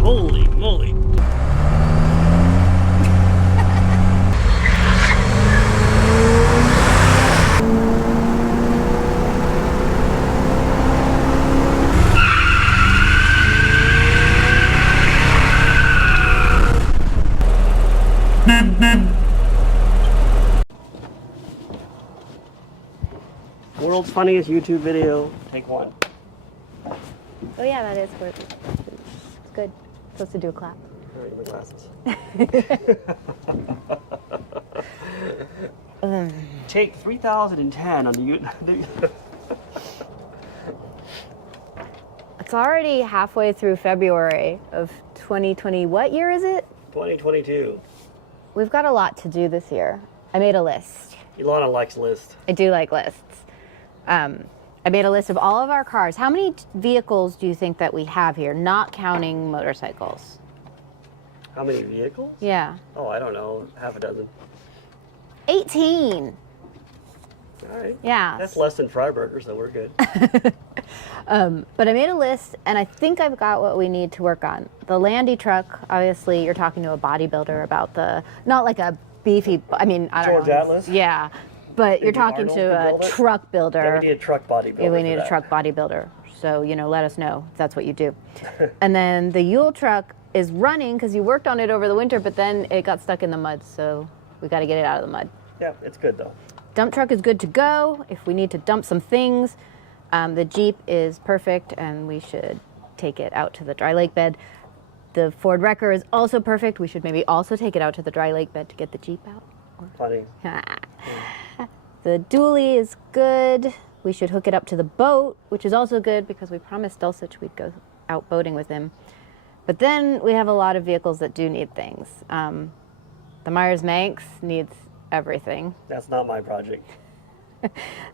Holy moly. World's funniest YouTube video. Take one. Oh yeah, that is good. It's good. Supposed to do a clap. All right, my glasses. Take 3010 on the YouTube. It's already halfway through February of 2020. What year is it? 2022. We've got a lot to do this year. I made a list. Ilana likes lists. I do like lists. I made a list of all of our cars. How many vehicles do you think that we have here, not counting motorcycles? How many vehicles? Yeah. Oh, I don't know. Half a dozen. 18. All right. Yeah. That's less than Freiburger, so we're good. But I made a list, and I think I've got what we need to work on. The Landy truck, obviously, you're talking to a bodybuilder about the, not like a beefy, I mean, I don't know. George Atlas? Yeah. But you're talking to a truck builder. Yeah, we need a truck bodybuilder. Yeah, we need a truck bodybuilder. So, you know, let us know if that's what you do. And then the Yule truck is running because you worked on it over the winter, but then it got stuck in the mud. So we got to get it out of the mud. Yeah, it's good though. Dump truck is good to go if we need to dump some things. The Jeep is perfect and we should take it out to the dry lake bed. The Ford Wrecker is also perfect. We should maybe also take it out to the dry lake bed to get the Jeep out. Funny. The dually is good. We should hook it up to the boat, which is also good because we promised Dulcich we'd go out boating with him. But then we have a lot of vehicles that do need things. The Myers-Manx needs everything. That's not my project.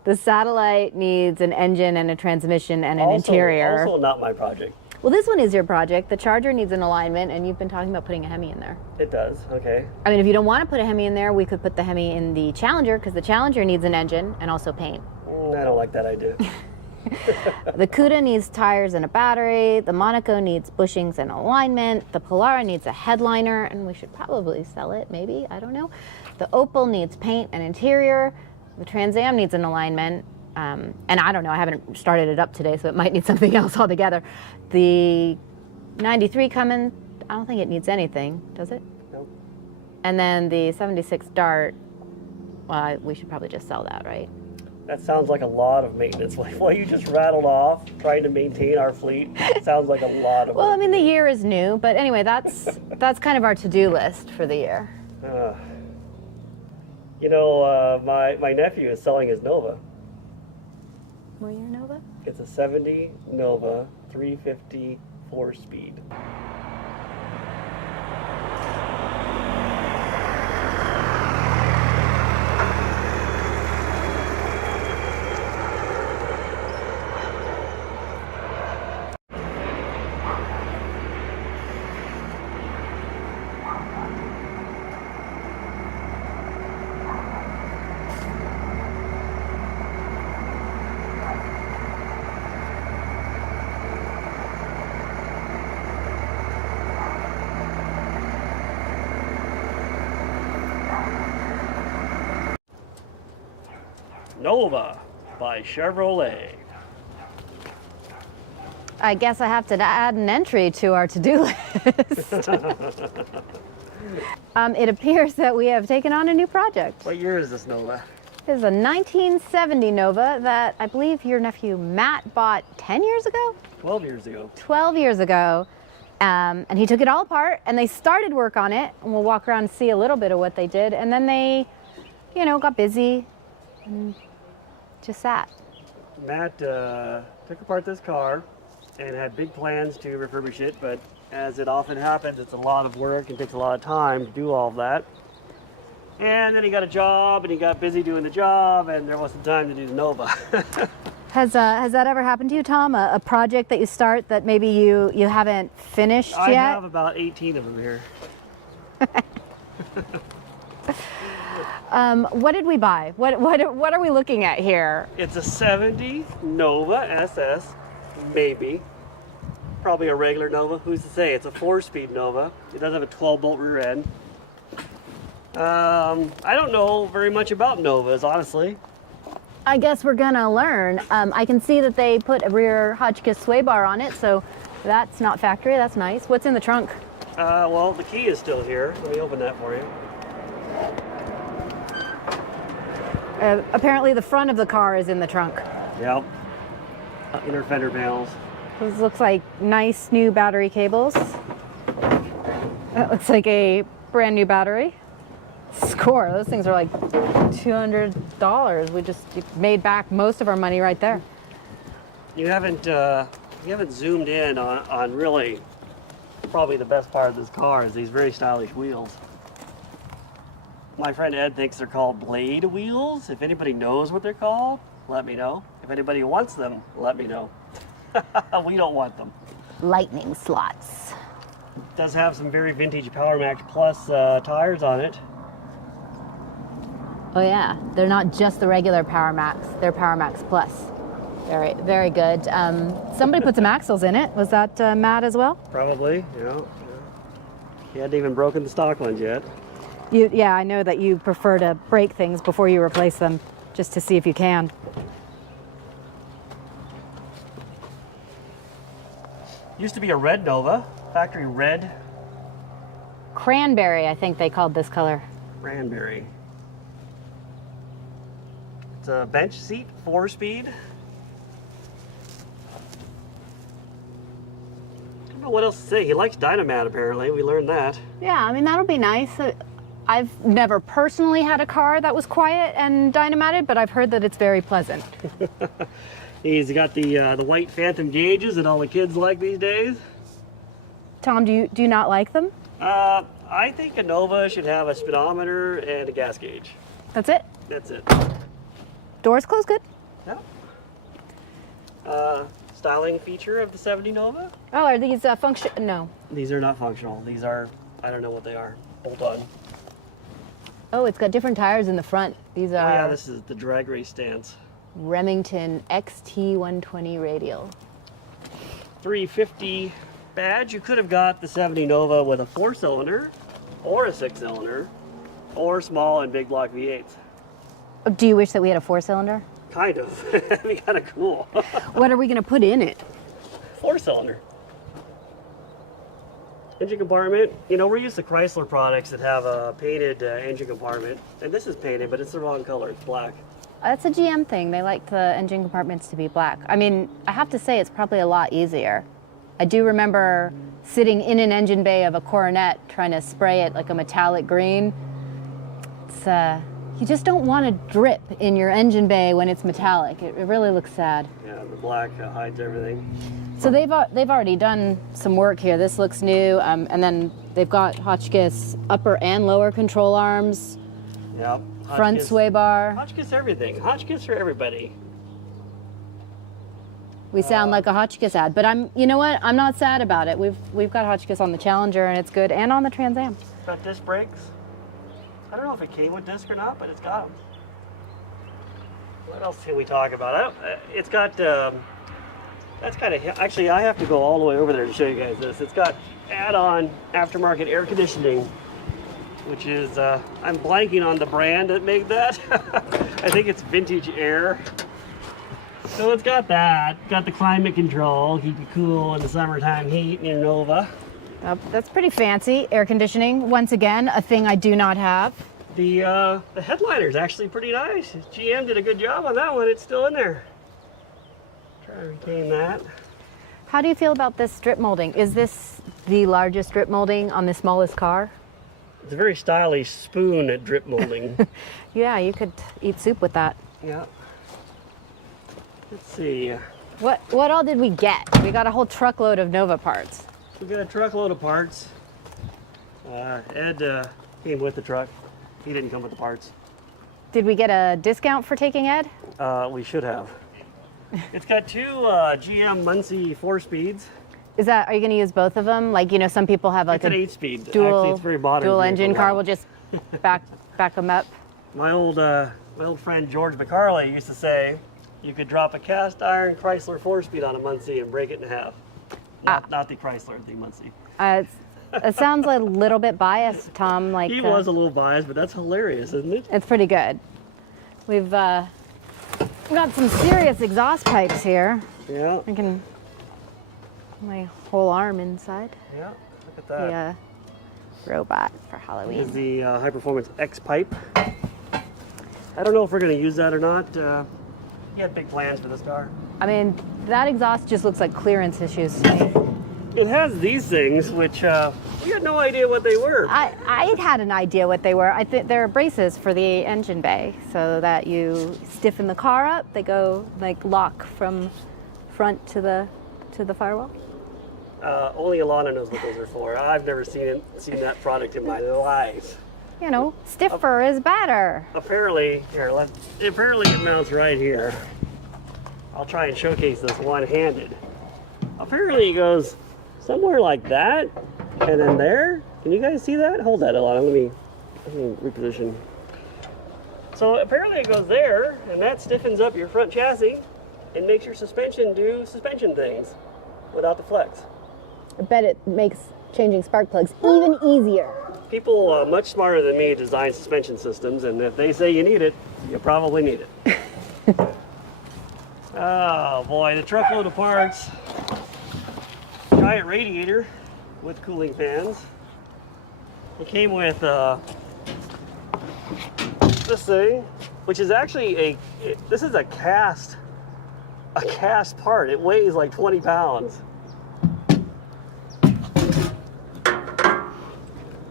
The Satellite needs an engine and a transmission and an interior. Also not my project. Well, this one is your project. The Charger needs an alignment, and you've been talking about putting a Hemi in there. It does, okay. I mean, if you don't want to put a Hemi in there, we could put the Hemi in the Challenger, because the Challenger needs an engine and also paint. I don't like that idea. The Cuda needs tires and a battery. The Monaco needs bushings and alignment. The Polara needs a headliner, and we should probably sell it, maybe, I don't know. The Opel needs paint and interior. The Trans Am needs an alignment. And I don't know, I haven't started it up today, so it might need something else altogether. The 93 Cummins, I don't think it needs anything, does it? Nope. And then the 76 Dart, well, we should probably just sell that, right? That sounds like a lot of maintenance. What you just rattled off, trying to maintain our fleet, sounds like a lot of Well, work. I mean, the year is new, but anyway, that's kind of our to-do list for the year. You know, my nephew is selling his Nova. What year Nova? It's a 70 Nova 350 4-speed. Nova by Chevrolet. I guess I have to add an entry to our to-do list. It appears that we have taken on a new project. What year is this Nova? This is a 1970 Nova that I believe your nephew Matt bought 10 years ago? 12 years ago. 12 years ago. And he took it all apart and they started work on it. And we'll walk around and see a little bit of what they did. And then they, you know, got busy and just sat. Matt took apart this car and had big plans to refurbish it, but as it often happens, it's a lot of work and takes a lot of time to do all of that. And then he got a job and he got busy doing the job and there wasn't time to do the Nova. Has that ever happened to you, Tom? A project that you start that maybe you haven't finished yet? I have about 18 of them here. What did we buy? What are we looking at here? It's a 70 Nova SS, maybe. Probably a regular Nova. Who's to say? It's a 4-speed Nova. It does have a 12-bolt rear end. I don't know very much about Novas, honestly. I guess we're gonna learn. I can see that they put a rear Hotchkiss sway bar on it, so that's not factory. That's nice. What's in the trunk? Well, the key is still here. Let me open that for you. Apparently the front of the car is in the trunk. Yep. Inner fender panels. This looks like nice new battery cables. That looks like a brand new battery. Score, those things are like $200. We just made back most of our money right there. You haven't zoomed in on really probably the best part of this car is these very stylish wheels. My friend Ed thinks they're called blade wheels. If anybody knows what they're called, let me know. If anybody wants them, let me know. We don't want them. Lightning slots. It does have some very vintage Power Max Plus tires on it. Oh yeah, they're not just the regular Power Max, they're Power Max Plus. Very, very good. Somebody put some axles in it. Was that Matt as well? Probably, yeah. He hadn't even broken the stock ones yet. Yeah, I know that you prefer to break things before you replace them, just to see if you can. Used to be a red Nova, factory red. Cranberry, I think they called this color. Cranberry. It's a bench seat, 4-speed. I don't know what else to say. He likes Dynamat, apparently. We learned that. Yeah, I mean, that'll be nice. I've never personally had a car that was quiet and dynamated, but I've heard that it's very pleasant. He's got the white Phantom gauges that all the kids like these days. Tom, do you not like them? I think a Nova should have a speedometer and a gas gauge. That's it? That's it. Doors closed good? Yeah. Styling feature of the 70 Nova? Oh, are these function? No. These are not functional. These are, I don't know what they are. Bolt on. Oh, it's got different tires in the front. These are Oh yeah, this is the drag race stance. Remington XT120 radial. 350 badge. You could have got the 70 Nova with a 4-cylinder or a 6-cylinder or small and big block V8s. Oh, do you wish that we had a 4-cylinder? Kind of. That'd be kind of cool. What are we going to put in it? 4-cylinder. Engine compartment. You know, we're used to Chrysler products that have a painted engine compartment. And this is painted, but it's the wrong color. It's black. That's a GM thing. They like the engine compartments to be black. I mean, I have to say it's probably a lot easier. I do remember sitting in an engine bay of a Coronet trying to spray it like a metallic green. It's you just don't want to drip in your engine bay when it's metallic. It really looks sad. Yeah, the black hides everything. So they've already done some work here. This looks new, and then they've got Hotchkiss upper and lower control arms. Yep. Front sway bar. Hotchkiss everything. Hotchkiss for everybody. We sound like a Hotchkiss ad, but you know what? I'm not sad about it. We've got Hotchkiss on the Challenger, and it's good, and on the Trans Am. Got disc brakes. I don't know if it came with disc or not, but it's got them. What else can we talk about? It's got, that's kind of, actually I have to go all the way over there to show you guys this. It's got add-on aftermarket air conditioning, which is, I'm blanking on the brand that made that. I think it's Vintage Air. So it's got that, got the climate control, keep you cool in the summertime heat in your Nova. That's pretty fancy, air conditioning. Once again, a thing I do not have. The headliner is actually pretty nice. GM did a good job on that one. It's still in there. Try to retain that. How do you feel about this strip molding? Is this the largest strip molding on the smallest car? It's a very stylish spoon at drip molding. Yeah, you could eat soup with that. Yeah. Let's see. What all did we get? We got a whole truckload of Nova parts. We got a truckload of parts. Ed came with the truck. He didn't come with the parts. Did we get a discount for taking Ed? We should have. It's got two GM Muncie 4-speeds. Are you going to use both of them? Like, you know, some people have like It's an 8-speed. dual, Actually, it's very modern. dual engine car. We'll just back them up. My old friend George McCarley used to say, you could drop a cast iron Chrysler 4-speed on a Muncie and break it in half. Not the Chrysler, the Muncie. It sounds a little bit biased, Tom. Like he was a little biased, but that's hilarious, isn't it? It's pretty good. We've got some serious exhaust pipes here. Yeah. I can my whole arm inside. Yeah, look at that. The robot for Halloween. This is the high performance X pipe. I don't know if we're going to use that or not. He had big plans for this car. I mean, that exhaust just looks like clearance issues to me. It has these things, which we had no idea what they were. I had an idea what they were. I think they're braces for the engine bay, so that you stiffen the car up. They go like lock from front to the firewall. Only Alana knows what those are for. I've never seen that product in my life. You know, stiffer is better. Apparently, apparently it mounts right here. I'll try and showcase this one-handed. Apparently it goes somewhere like that, and then there. Can you guys see that? Hold that, Alana. Let me reposition. So apparently it goes there, and that stiffens up your front chassis and makes your suspension do suspension things without the flex. I bet it makes changing spark plugs even easier. People much smarter than me design suspension systems, and if they say you need it, you probably need it. Oh boy, the truckload of parts. Giant radiator with cooling fans. It came with this thing, which is actually this is a cast part. It weighs like 20 pounds.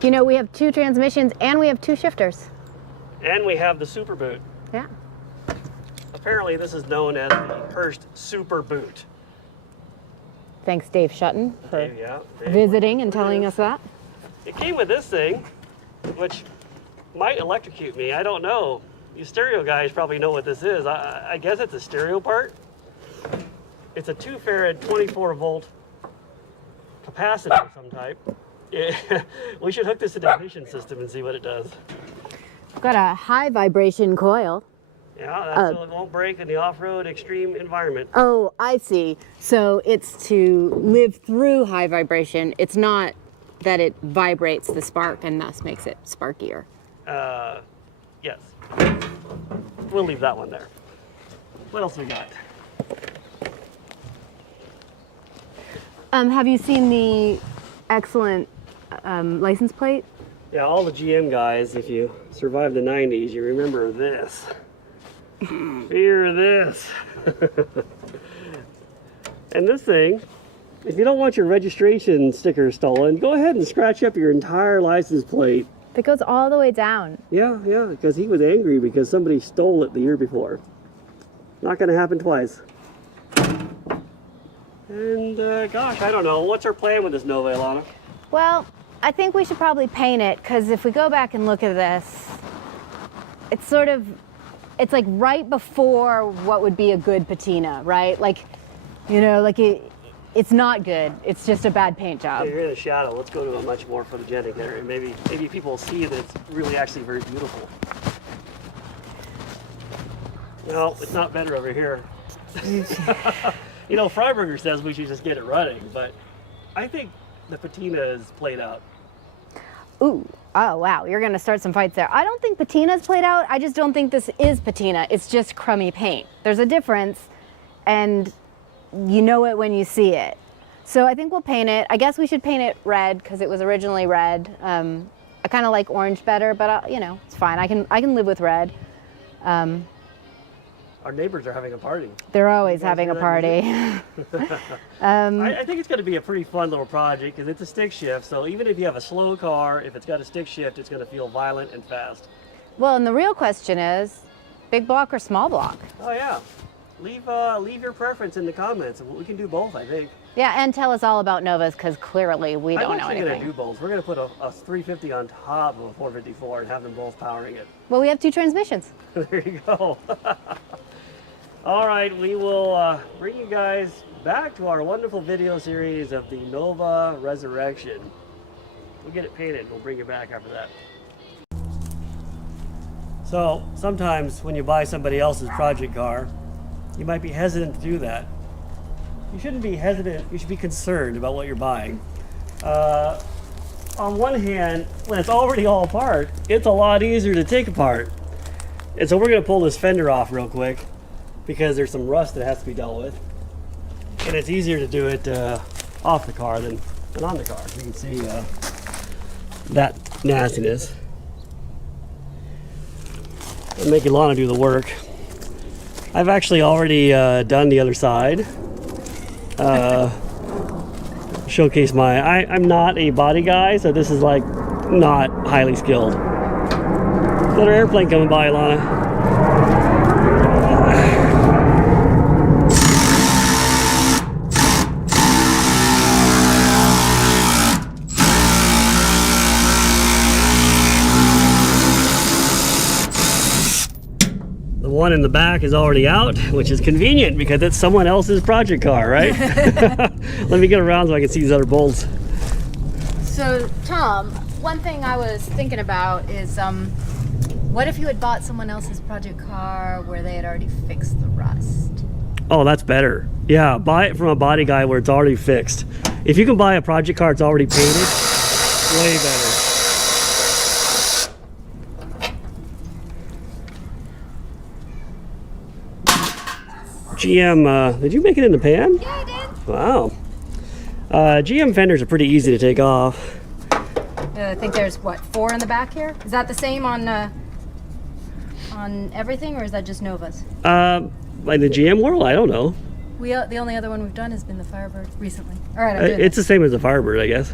You know, we have 2 transmissions and we have 2 shifters. And we have the Super Boot. Yeah. Apparently this is known as the Hurst Super Boot. Thanks, Dave Shutton, for Dave, visiting and telling us that. It came with this thing, which might electrocute me. I don't know. You stereo guys probably know what this is. I guess it's a stereo part. It's a 2 farad, 24 volt capacitor of some type. We should hook this to the ignition system and see what it does. I've got a high vibration coil. Yeah, that's so it won't break in the off-road extreme environment. Oh, I see. So it's to live through high vibration. It's not that it vibrates the spark and thus makes it sparkier. Yes. We'll leave that one there. What else we got? Have you seen the excellent license plate? Yeah, all the GM guys, if you survived the 90s, you remember this. Hear this. And this thing, if you don't want your registration sticker stolen, go ahead and scratch up your entire license plate. It goes all the way down. Yeah, because he was angry because somebody stole it the year before. Not going to happen twice. And gosh, I don't know. What's our plan with this Nova, Ilana? Well, I think we should probably paint it, because if we go back and look at this, it's like right before what would be a good patina, right? Like, you know, like it's not good. It's just a bad paint job. Here in the shadow, let's go to a much more photogenic area. Maybe people will see that it's really actually very beautiful. No, it's not better over here. You know, Freiberger says we should just get it running, but I think the patina is played out. Ooh, oh wow, you're gonna start some fights there. I don't think patina's played out. I just don't think this is patina. It's just crummy paint. There's a difference, and you know it when you see it. So I think we'll paint it. I guess we should paint it red because it was originally red. I kind of like orange better, but you know, it's fine. I can live with red. Our neighbors are having a party. They're always having a party. I think it's going to be a pretty fun little project because it's a stick shift. So even if you have a slow car, if it's got a stick shift, it's going to feel violent and fast. Well, and the real question is, big block or small block? Oh yeah, leave your preference in the comments. We can do both, I think. Yeah, and tell us all about Novas because clearly we don't know anything. I'm actually going to do both. We're going to put a 350 on top of a 454 and have them both powering it. Well, we have 2 transmissions. There you go. All right, we will bring you guys back to our wonderful video series of the Nova Resurrection. We'll get it painted. We'll bring you back after that. So sometimes when you buy somebody else's project car, you might be hesitant to do that. You shouldn't be hesitant, you should be concerned about what you're buying. On one hand, when it's already all apart, it's a lot easier to take apart. And so we're gonna pull this fender off real quick because there's some rust that has to be dealt with. And it's easier to do it off the car than on the car. You can see that nastiness. I'm making Lana do the work. I've actually already done the other side. Showcase I'm not a body guy, so this is like not highly skilled. Another airplane coming by, Lana. The one in the back is already out, which is convenient because it's someone else's project car, right? Let me get around so I can see these other bolts. So, Tom, one thing I was thinking about is, what if you had bought someone else's project car where they had already fixed the rust? Oh, that's better. Yeah, buy it from a body guy where it's already fixed. If you can buy a project car that's already painted, way better. GM, did you make it in the pan? Yeah, I did. Wow. GM fenders are pretty easy to take off. I think there's, what, 4 in the back here? Is that the same on everything, or is that just Nova's? Like the GM world, I don't know. The only other one we've done has been the Firebird recently. All right, it's the same as the Firebird, I guess.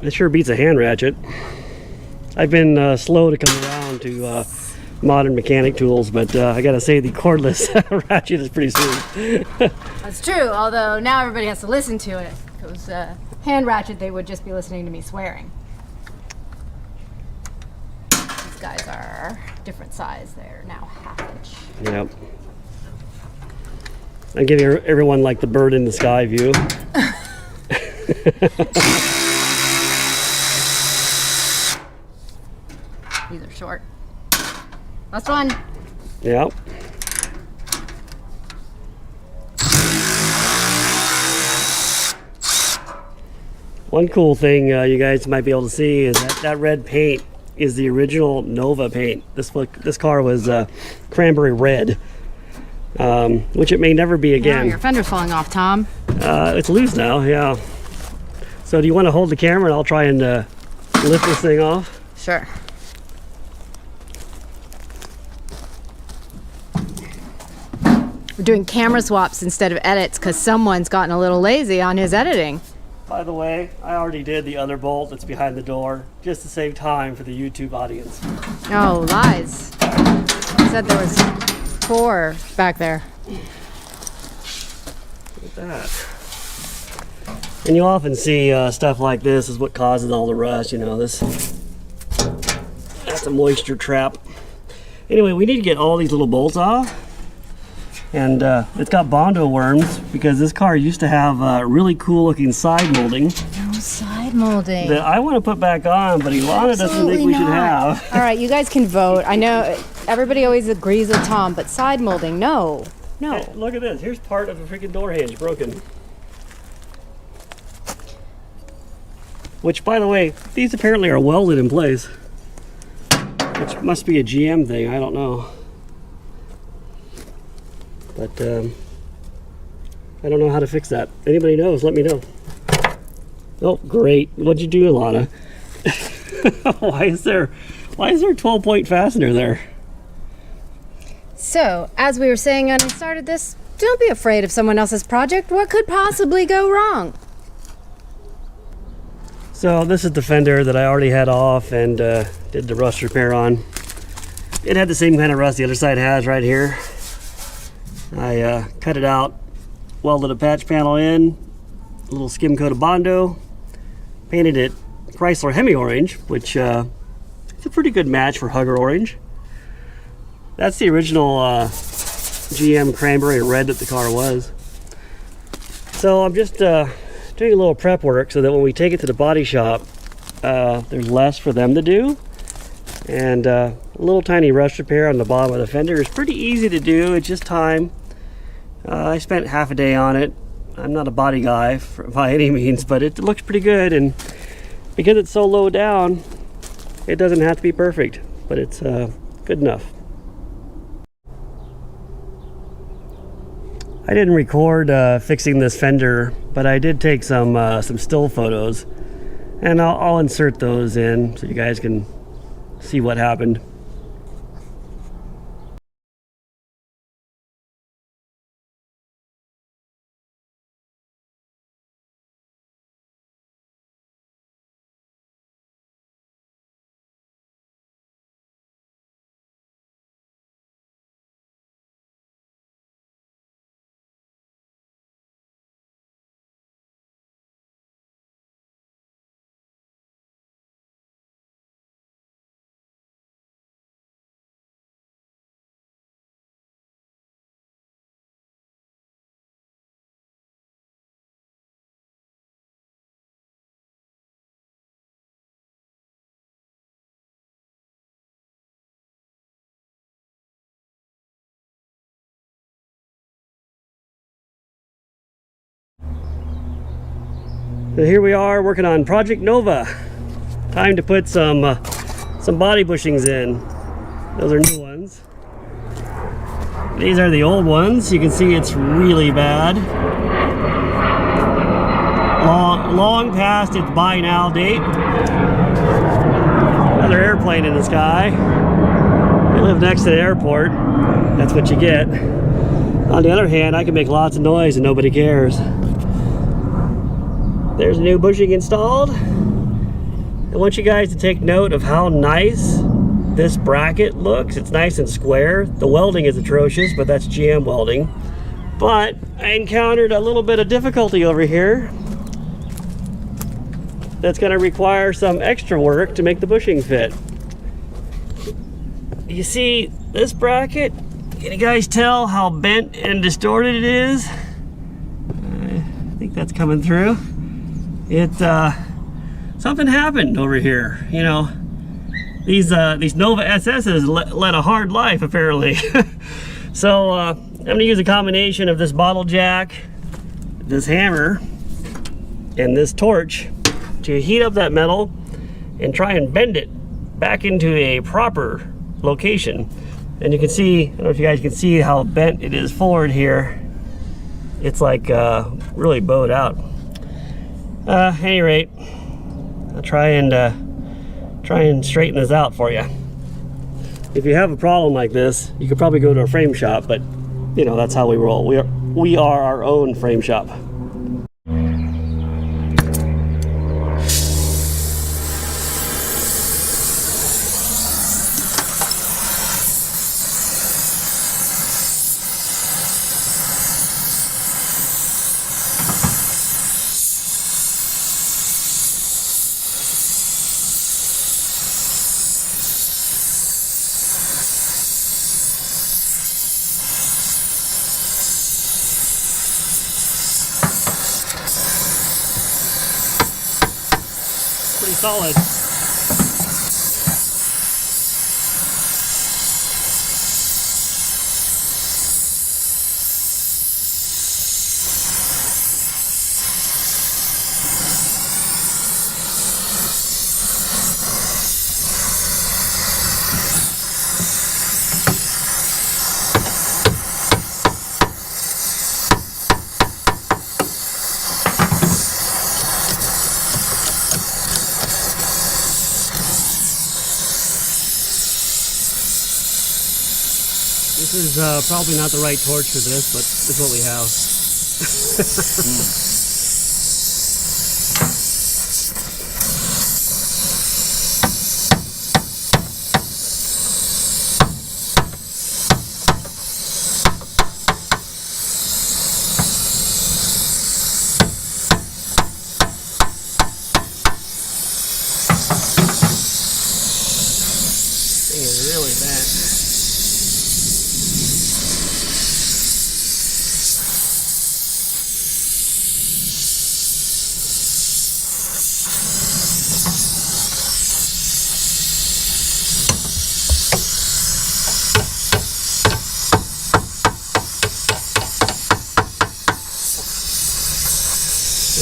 It sure beats a hand ratchet. I've been slow to come around to modern mechanic tools, but I gotta say the cordless ratchet is pretty sweet. That's true, although now everybody has to listen to it. If it was hand ratchet, they would just be listening to me swearing. These guys are different size. They're now 1/2 inch. Yep. I'm giving everyone like the bird in the sky view. These are short. Last one. Yep. One cool thing you guys might be able to see is that red paint is the original Nova paint. This car was cranberry red, which it may never be again. Oh, your fender's falling off, Tom. It's loose now, yeah. So do you want to hold the camera and I'll try and lift this thing off? Sure. We're doing camera swaps instead of edits because someone's gotten a little lazy on his editing. By the way, I already did the other bolt that's behind the door just to save time for the YouTube audience. Oh, lies. You said there was 4 back there. Look at that. And you often see stuff like this is what causes all the rust, you know, that's a moisture trap. Anyway, we need to get all these little bolts off. And it's got Bondo worms because this car used to have really cool looking side molding. No side molding. That I want to put back on, but Ilana doesn't think we should have. All right, you guys can vote. I know everybody always agrees with Tom, but side molding, no. Hey, look at this. Here's part of a freaking door hinge broken. Which, by the way, these apparently are welded in place. Which must be a GM thing, I don't know. But I don't know how to fix that. Anybody knows, let me know. Oh, great. What'd you do, Ilana? Why is there a 12-point fastener there? So, as we were saying when we started this, don't be afraid of someone else's project. What could possibly go wrong? So this is the fender that I already had off and did the rust repair on. It had the same kind of rust the other side has right here. I cut it out, welded a patch panel in, a little skim coat of Bondo, painted it Chrysler Hemi Orange, which it's a pretty good match for Hugger Orange. That's the original GM cranberry red that the car was. So I'm just doing a little prep work so that when we take it to the body shop, there's less for them to do. And a little tiny rust repair on the bottom of the fender is pretty easy to do. It's just time. I spent half a day on it. I'm not a body guy by any means, but it looks pretty good. And because it's so low down, it doesn't have to be perfect, but it's good enough. I didn't record fixing this fender, but I did take some still photos, and I'll insert those in so you guys can see what happened. So here we are working on Project Nova. Time to put some body bushings in. Those are new ones. These are the old ones. You can see it's really bad. Long past its buy now date. Another airplane in the sky. You live next to the airport, that's what you get. On the other hand, I can make lots of noise and nobody cares. There's a new bushing installed. I want you guys to take note of how nice this bracket looks. It's nice and square. The welding is atrocious, but that's GM welding. But I encountered a little bit of difficulty over here. That's going to require some extra work to make the bushing fit. You see this bracket? Can you guys tell how bent and distorted it is? I think that's coming through. Something happened over here. You know, these Nova SS's led a hard life apparently. So I'm gonna use a combination of this bottle jack, this hammer, and this torch to heat up that metal and try and bend it back into a proper location. And you can see, I don't know if you guys can see how bent it is forward here. It's like really bowed out. At any rate, I'll try and straighten this out for you. If you have a problem like this, you could probably go to a frame shop, but you know, that's how we roll. We are our own frame shop. Pretty solid. This is probably not the right torch for this, but this is what we have. Thing is really bad.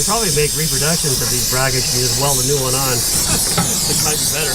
could probably make reproductions of these brackets and just weld a new one on. It might be better.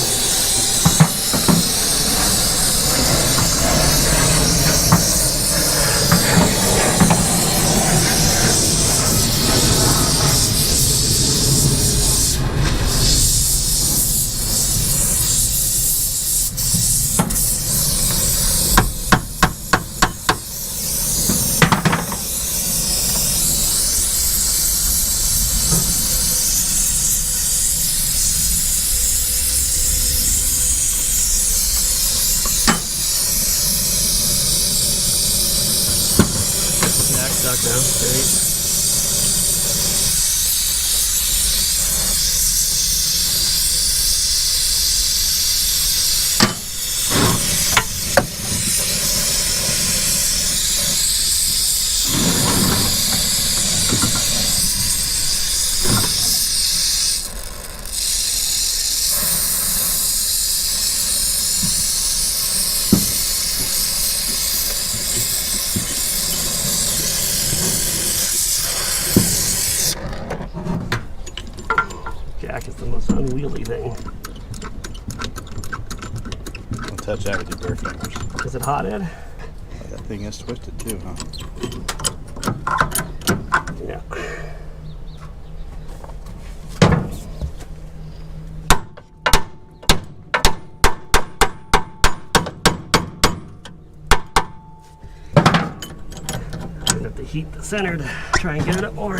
Stuck now, great. Jack is the most unwieldy thing. Don't touch that with your bare fingers. Is it hot, Ed? That thing is twisted too, huh? Yeah. I'm gonna have to heat the center to try and get it up more.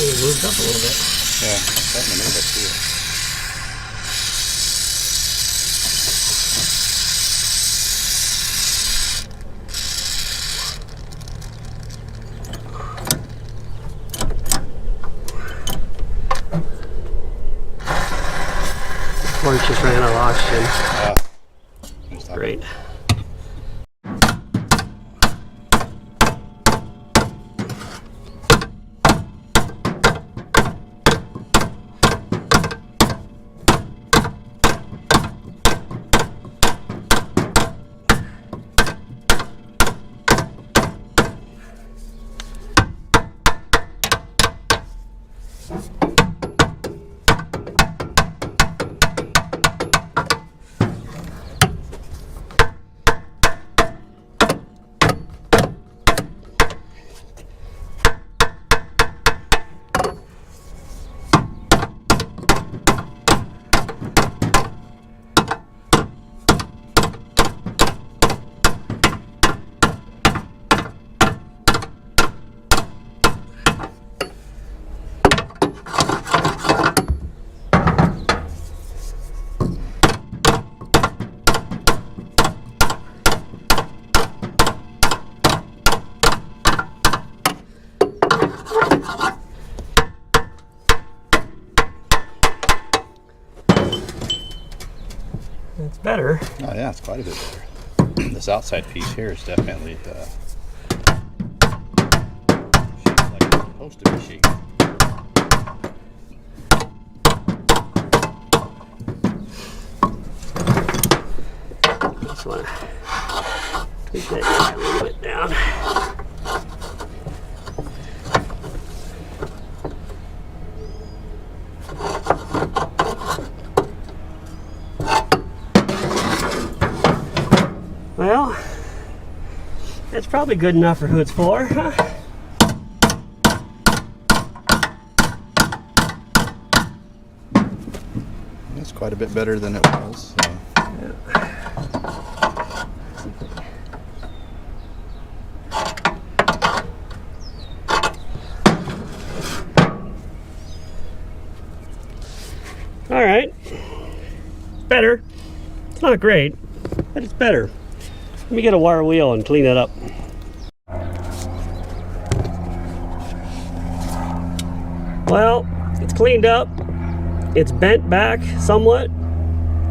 It moved up a little bit. Yeah, it's starting to move up too. Or it's just ran out of oxygen. Great. It's better. Oh yeah, it's quite a bit better. This outside piece here is definitely shaped like it's supposed to be shaped. Just want to take that guy a little bit down. Well, it's probably good enough for who it's for, huh? That's quite a bit better than it was. So. Yeah. not great, but it's better. Let me get a wire wheel and clean it up. Well, it's cleaned up. It's bent back somewhat.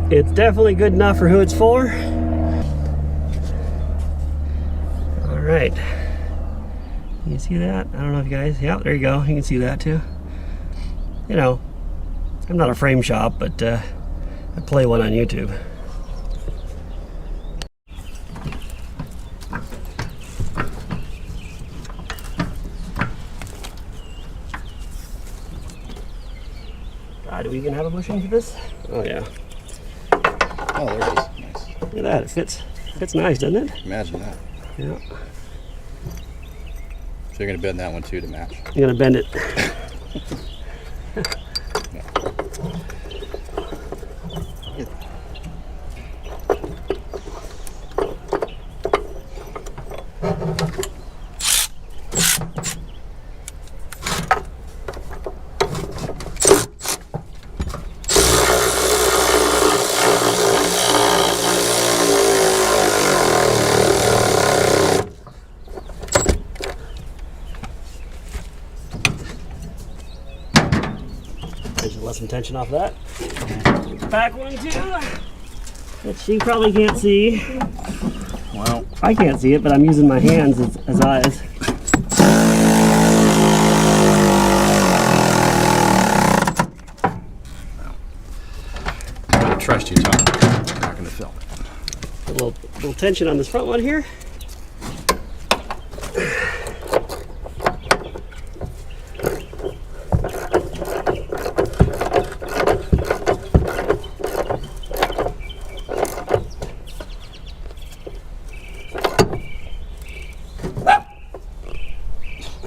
It's definitely good enough for who it's for. All right. You can see that? I don't know if you guys, yeah, there you go. You can see that too. You know, I'm not a frame shop, but I play one on YouTube. God, do we even have a bushing for this? Oh yeah. Oh, there it is. Nice. Look at that. It fits nice, doesn't it? Imagine that. Yeah. So you're gonna bend that one too to match. You're gonna bend it. Let some tension off that. Back one too, which you probably can't see. Well, I can't see it, but I'm using my hands as eyes. I'm gonna trust you, Tom. I'm not gonna film it. A little tension on this front one here.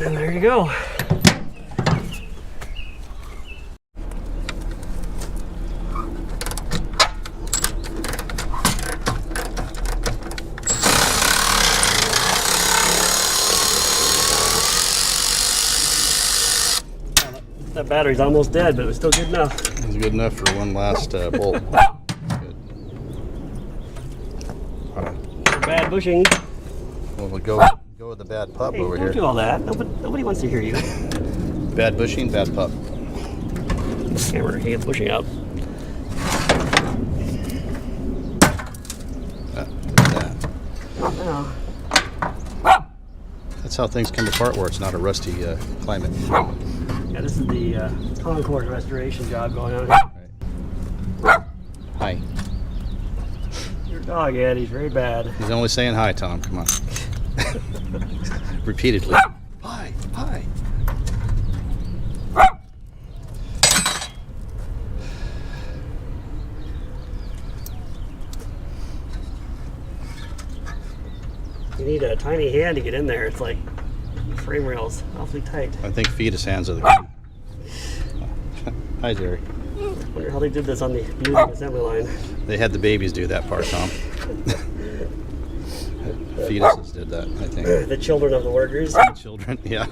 And there you go. That battery's almost dead, but it was still good enough. It was good enough for one last bolt. Good. Bad bushing. Well, we'll go with the bad pup Hey, over don't here. do all that. Nobody wants to hear you. Bad bushing, bad pup. Camera can't get bushing out. That. No. That's how things come apart where it's not a rusty climate. Yeah, this is the Concord restoration job going on. Right. Hi. Your dog, Ed, he's very bad. He's only saying hi, Tom. Come on. Repeatedly. Hi, hi. You need a tiny hand to get in there. It's like frame rails, awfully tight. I think fetus hands are the key. Hi, Jerry. I wonder how they did this on the moving assembly line. They had the babies do that part, Tom. Fetuses did that, I think. The children of the workers. Children, yeah.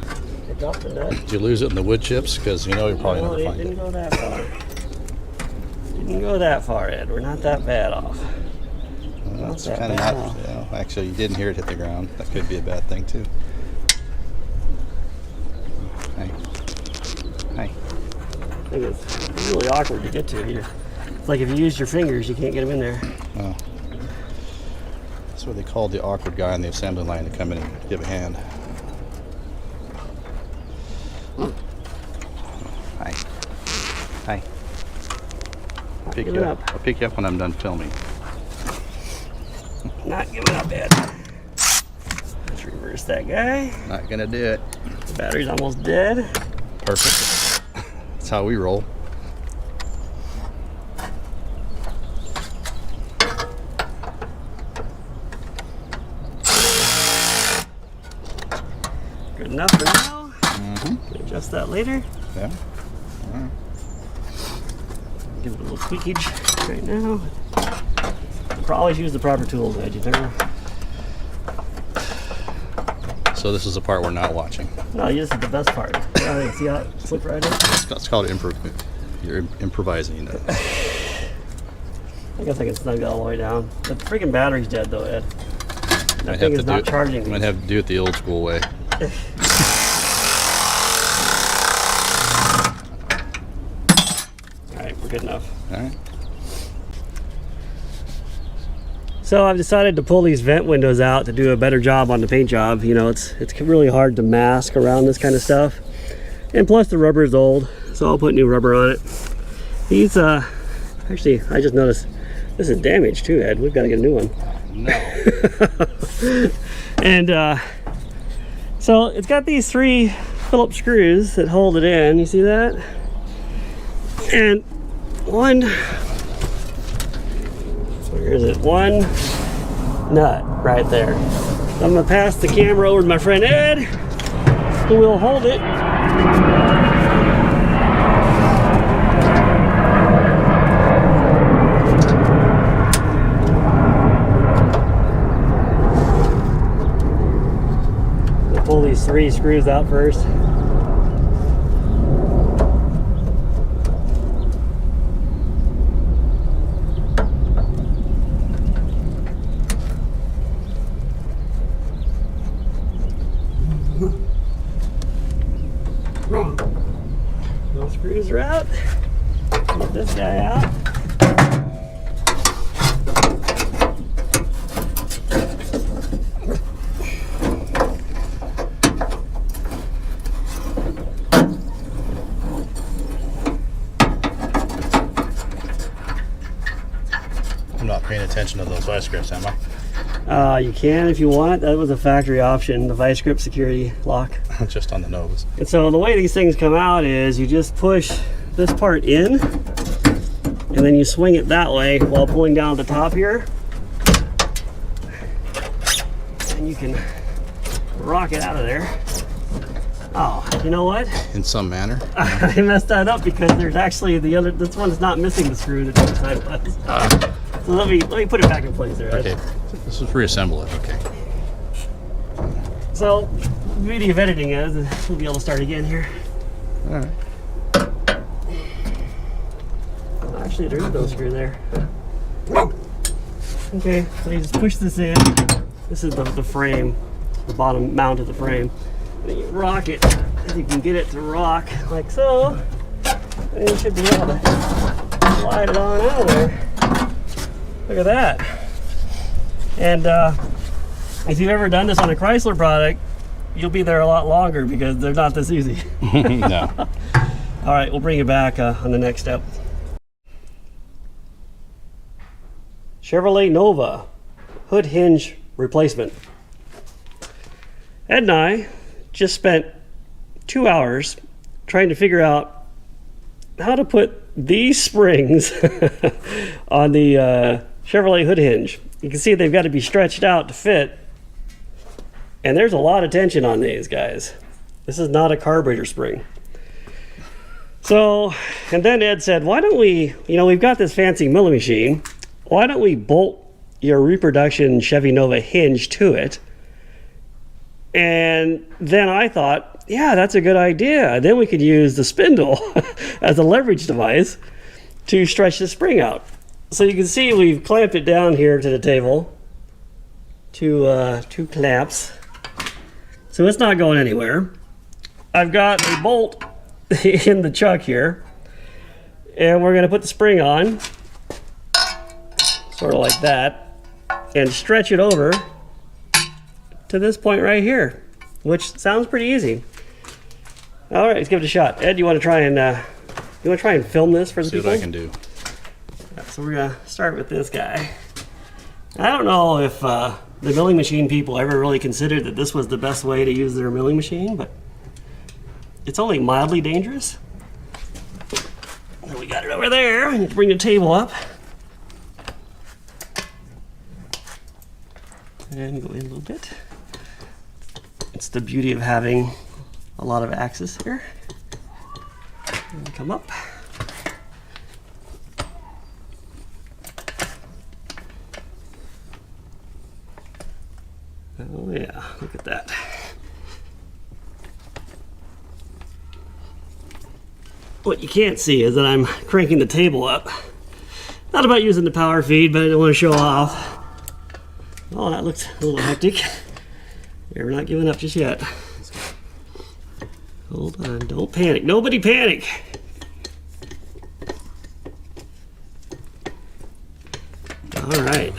They dropped the nut. Did you lose it in the wood chips? Because you know you're probably No, never it find didn't it. go that far. Didn't go that far, Ed. We're not that bad off. Well, that's that kind of bad not. off. You know, actually, you didn't hear it hit the ground. That could be a bad thing too. Hi. Hi. I think it's really awkward to get to here. It's like if you use your fingers, you can't get them in there. Oh. That's what they called the awkward guy on the assembly line to come in and give a hand. Hi. Hi. I'll pick Give you it up. up. I'll pick you up when I'm done filming. Not giving up, Ed. Let's reverse that guy. Not gonna do it. The battery's almost dead. Perfect. That's how we roll. Good enough for now. Can adjust that later. Yeah. Give it a little tweakage right now. Always use the proper tools, Ed. You never. So this is the part we're not watching. No, this is the best part. See how it slip right in? It's called improvement. You're improvising. I guess I can snug it all the way down. The freaking battery's dead though, Ed. That Might thing have is to not do charging it. me. Might have to do it the old school way. Alright, we're good enough. All right. So I've decided to pull these vent windows out to do a better job on the paint job. You know, it's really hard to mask around this kind of stuff. And plus the rubber is old, so I'll put new rubber on it. These, actually, I just noticed this is damaged too, Ed. We've got to get a new one. No. And so it's got these 3 Phillips screws that hold it in. You see that? And one, where is it? One nut right there. So I'm gonna pass the camera over to my friend Ed, who will hold it. I'll pull these 3 screws out first. Those screws are out. Get this guy out. I'm not paying attention to those vice grips, am I? You can if you want. That was a factory option, the vice grip security lock. Just on the nose. And so the way these things come out is you just push this part in and then you swing it that way while pulling down at the top here. And you can rock it out of there. Oh, you know what? In some manner. I messed that up because there's actually this one's not missing the screw that the other side was. So let me put it back in place there. Okay. This is reassemble it. Okay. So the beauty of editing is we'll be able to start again here. All right. Actually, there is no screw there. Okay, so you just push this in. This is the frame, the bottom mount of the frame. And then you rock it. And you can get it to rock like so. And you should be able to slide it on out of there. Look at that. And if you've ever done this on a Chrysler product, you'll be there a lot longer because they're not this easy. No. All right, we'll bring you back on the next step. Chevrolet Nova hood hinge replacement. Ed and I just spent 2 hours trying to figure out how to put these springs on the Chevrolet hood hinge. You can see they've got to be stretched out to fit, and there's a lot of tension on these guys. This is not a carburetor spring. So, and then Ed said, why don't we, we've got this fancy milling machine, why don't we bolt your reproduction Chevy Nova hinge to it? And then I thought, yeah, that's a good idea. Then we could use the spindle as a leverage device to stretch the spring out. So you can see we've clamped it down here to the table. Two clamps. So it's not going anywhere. I've got a bolt in the chuck here. And we're gonna put the spring on, sort of like that, and stretch it over to this point right here, which sounds pretty easy. All right, let's give it a shot. Ed, you want to try and film this for the See people? what I can do. So we're gonna start with this guy. I don't know if the milling machine people ever really considered that this was the best way to use their milling machine, but it's only mildly dangerous. And we got it over there. I need to bring the table up. And go in a little bit. It's the beauty of having a lot of axis here. And come up. Oh yeah, look at that. What you can't see is that I'm cranking the table up. Thought about using the power feed, but I didn't want to show off. Oh, that looks a little hectic. Yeah, we're not giving up just yet. Hold on, don't panic. Nobody panic. All right.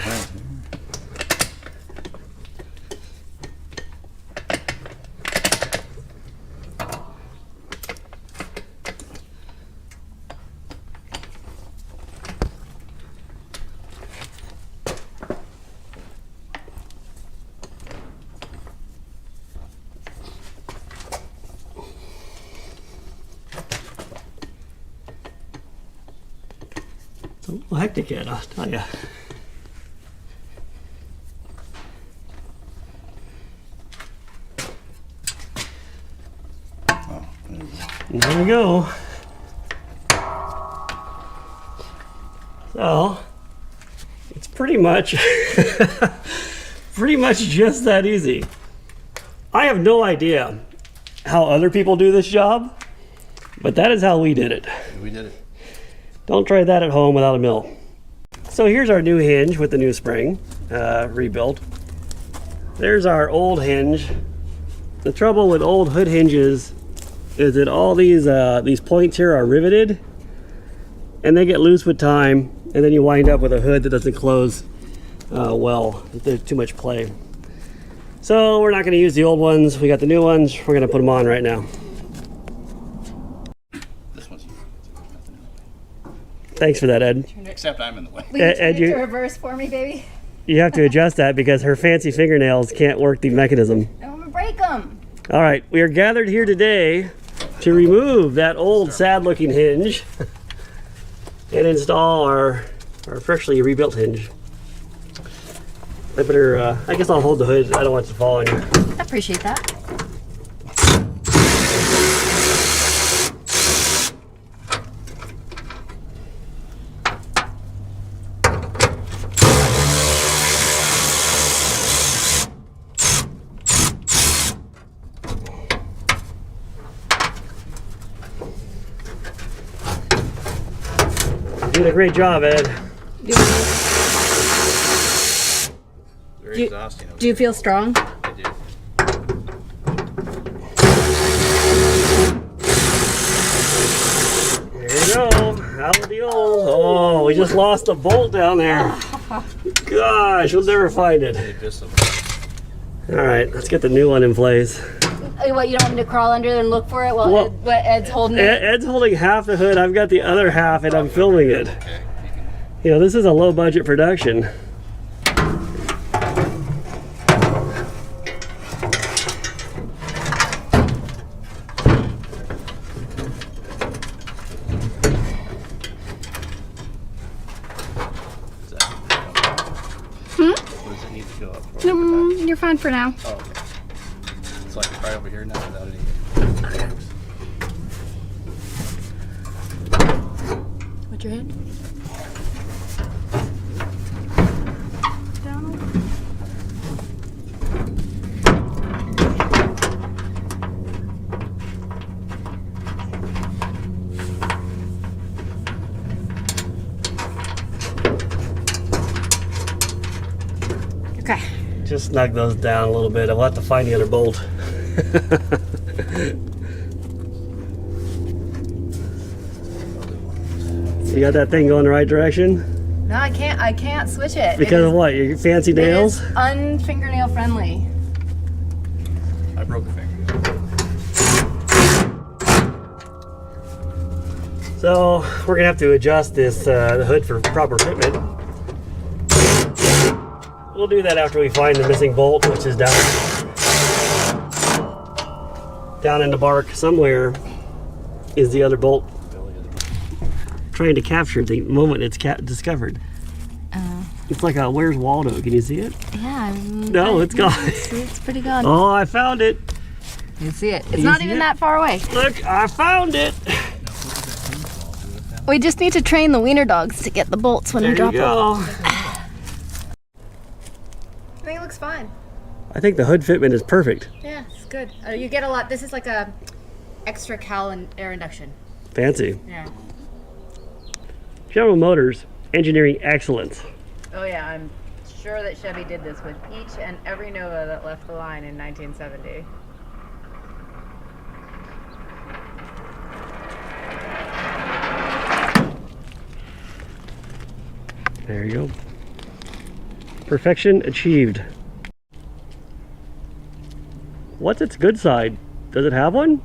It's a little hectic yet, I'll tell you. There we go. So it's pretty much just that easy. I have no idea how other people do this job, but that is how we did it. We did it. Don't try that at home without a mill. So here's our new hinge with the new spring rebuilt. There's our old hinge. The trouble with old hood hinges is that all these points here are riveted and they get loose with time, and then you wind up with a hood that doesn't close well. There's too much play. So we're not going to use the old ones. We got the new ones. We're going to put them on right now. This one's. Thanks for that, Ed. Except I'm in the way. Will you turn Ed, it to reverse for me, baby? You have to adjust that because her fancy fingernails can't work the mechanism. I'm gonna break them. All right, we are gathered here today to remove that old sad-looking hinge and install our freshly rebuilt hinge. I better, I guess I'll hold the hood. I don't want it to fall on you. I appreciate that. Doing a great job, Ed. Very exhausting. Do you feel strong? I do. There you go. Out of the old. Oh, we just lost a bolt down there. Gosh, we'll never find it. All right, let's get the new one in place. What, you don't want me to crawl under there and look for it while Well, Ed's holding it? Ed's holding half the hood. I've got the other half, and I'm filming it. Okay. You know, this is a low-budget production. What does it need to go up for? You're fine for now. Oh, okay. So I can try over here now without any. What's your hand? Okay. Just snug those down a little bit. I'll have to find the other bolt. You got that thing going the right direction? No, I can't switch it. Because of what? Your fancy nails? It is unfingernail friendly. I broke a finger. So we're gonna have to adjust this the hood for proper fitment. We'll do that after we find the missing bolt, which is down in the bark somewhere. Is the other bolt? Trying to capture the moment it's discovered. It's like a Where's Waldo? Can you see it? Yeah. No, it's gone. It's pretty gone. Oh, I found it. You can see it. It's you not see even it? that far away. Look, I found it. We just need to train the wiener dogs to get the bolts when There we drop you them. go. I think it looks fine. I think the hood fitment is perfect. Yeah, it's good. You get a lot. This is like a extra cal and air induction. Fancy. Yeah. General Motors engineering excellence. Oh yeah, I'm sure that Chevy did this with each and every Nova that left the line in 1970. There you go. Perfection achieved. What's its good side? Does it have one?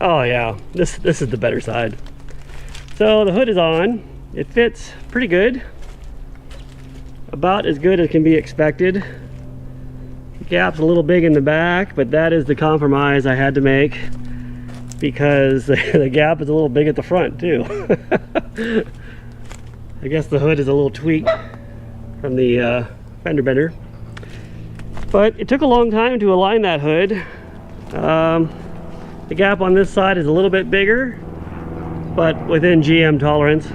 Oh yeah, this is the better side. So the hood is on. It fits pretty good. About as good as can be expected. The gap's a little big in the back, but that is the compromise I had to make because the gap is a little big at the front too. I guess the hood is a little tweaked from the fender bender. But it took a long time to align that hood. The gap on this side is a little bit bigger, but within GM tolerance.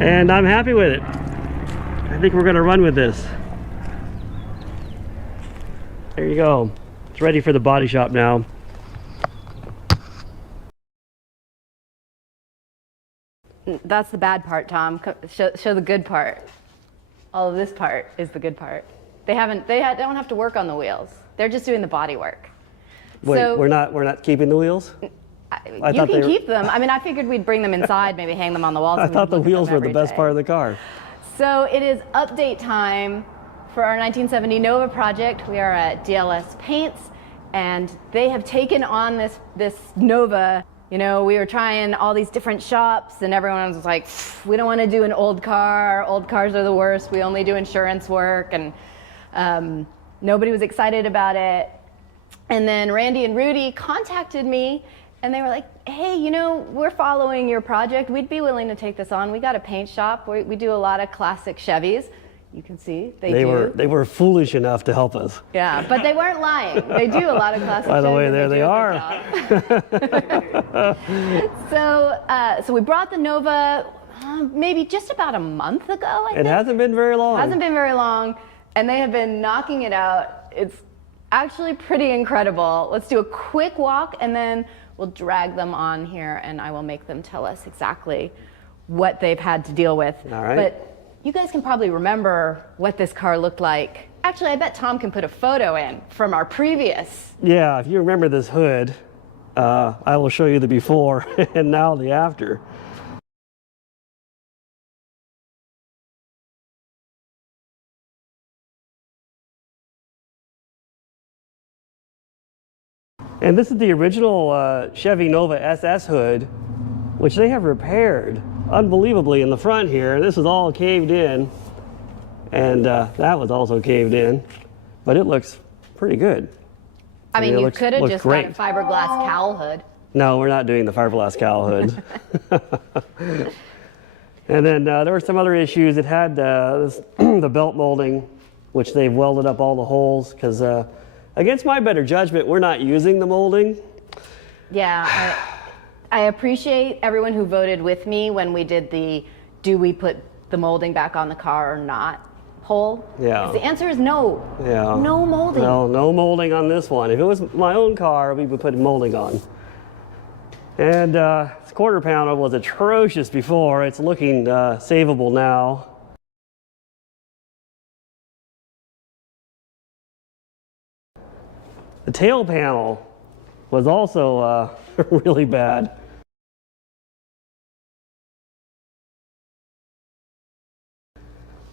And I'm happy with it. I think we're gonna run with this. There you go. It's ready for the body shop now. That's the bad part, Tom. Show the good part. All of this part is the good part. They don't have to work on the wheels. They're just doing the body work. Wait, so, we're not keeping the wheels? You can keep them. I mean, I figured we'd bring them inside, maybe hang them on the walls. I thought the wheels were the best part of the car. So it is update time for our 1970 Nova project. We are at DLS Paints, and they have taken on this Nova. You know, we were trying all these different shops, and everyone was like, we don't want to do an old car. Old cars are the worst. We only do insurance work, and nobody was excited about it. And then Randy and Rudy contacted me, and they were like, hey, you know, we're following your project. We'd be willing to take this on. We got a paint shop. We do a lot of classic Chevys. You can see they were foolish enough to help us. Yeah, but they weren't lying. They do a lot of classic Chevys. By the way, there they are. So we brought the Nova maybe just about a month ago, I think. It hasn't been very long. Hasn't been very long, and they have been knocking it out. It's actually pretty incredible. Let's do a quick walk, and then we'll drag them on here, and I will make them tell us exactly what they've had to deal with. All right. But you guys can probably remember what this car looked like. Actually, I bet Tom can put a photo in from our previous. Yeah, if you remember this hood, I will show you the before and now the after. And this is the original Chevy Nova SS hood, which they have repaired unbelievably in the front here. This is all caved in, and that was also caved in, but it looks pretty good. I mean, you could have just got a great. fiberglass cowl hood. No, we're not doing the fiberglass cowl hoods. And then there were some other issues. It had the belt molding, which they've welded up all the holes, because against my better judgment, we're not using the molding. Yeah, I appreciate everyone who voted with me when we did the do we put the molding back on the car or not poll. Yeah. The answer is no. Yeah. No molding. No molding on this one. If it was my own car, we would put molding on. And this quarter panel was atrocious before. It's looking savable now. The tail panel was also really bad.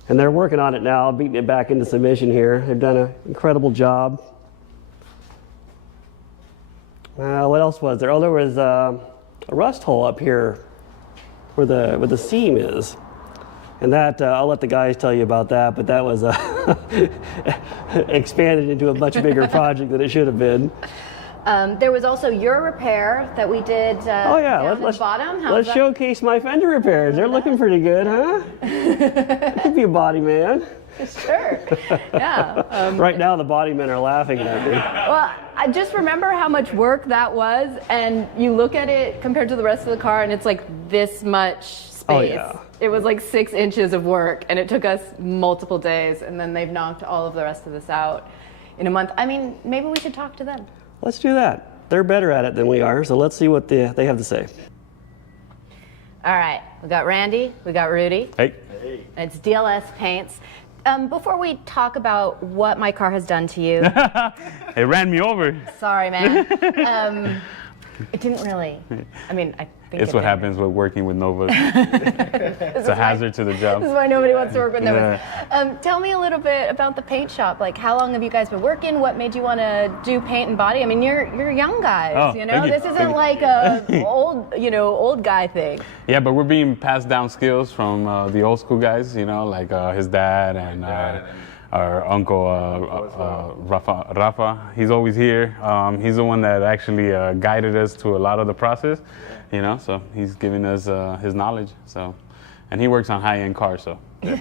And they're working on it now, beating it back into submission here. They've done an incredible job. What else was there? Oh, there was a rust hole up here where the seam is. And that, I'll let the guys tell you about that, but that was expanded into a much bigger project than it should have been. There was also your repair that we did Oh yeah, down at the bottom. Let's showcase my fender repairs. They're looking pretty good, huh? You could be a body man. Sure, yeah. Right now the body men are laughing at me. Well, I just remember how much work that was, and you look at it compared to the rest of the car, and it's like this much space. Oh, yeah. It was like 6 inches of work, and it took us multiple days, and then they've knocked all of the rest of this out in a month. I mean, maybe we should talk to them. Let's do that. they're better at it than we are. So let's see what they have to say. All right, we got Randy, we got Rudy. Hey. It's DLS Paints. Before we talk about what my car has done to you. It ran me over. Sorry, man. It didn't really. I mean, I think It's what happens with working with Novas. It's a hazard to the job. This is why nobody wants to work with Novas. Tell me a little bit about the paint shop. Like, how long have you guys been working? What made you want to do paint and body? I mean, you're young guys. Oh, You know, thank you. this isn't like a old guy thing. Yeah, but we're being passed down skills from the old school guys, you know, like his dad and our uncle Rafa. He's always here. He's the one that actually guided us to a lot of the process, you know, so he's giving us his knowledge. So, and he works on high-end cars, so. Yeah.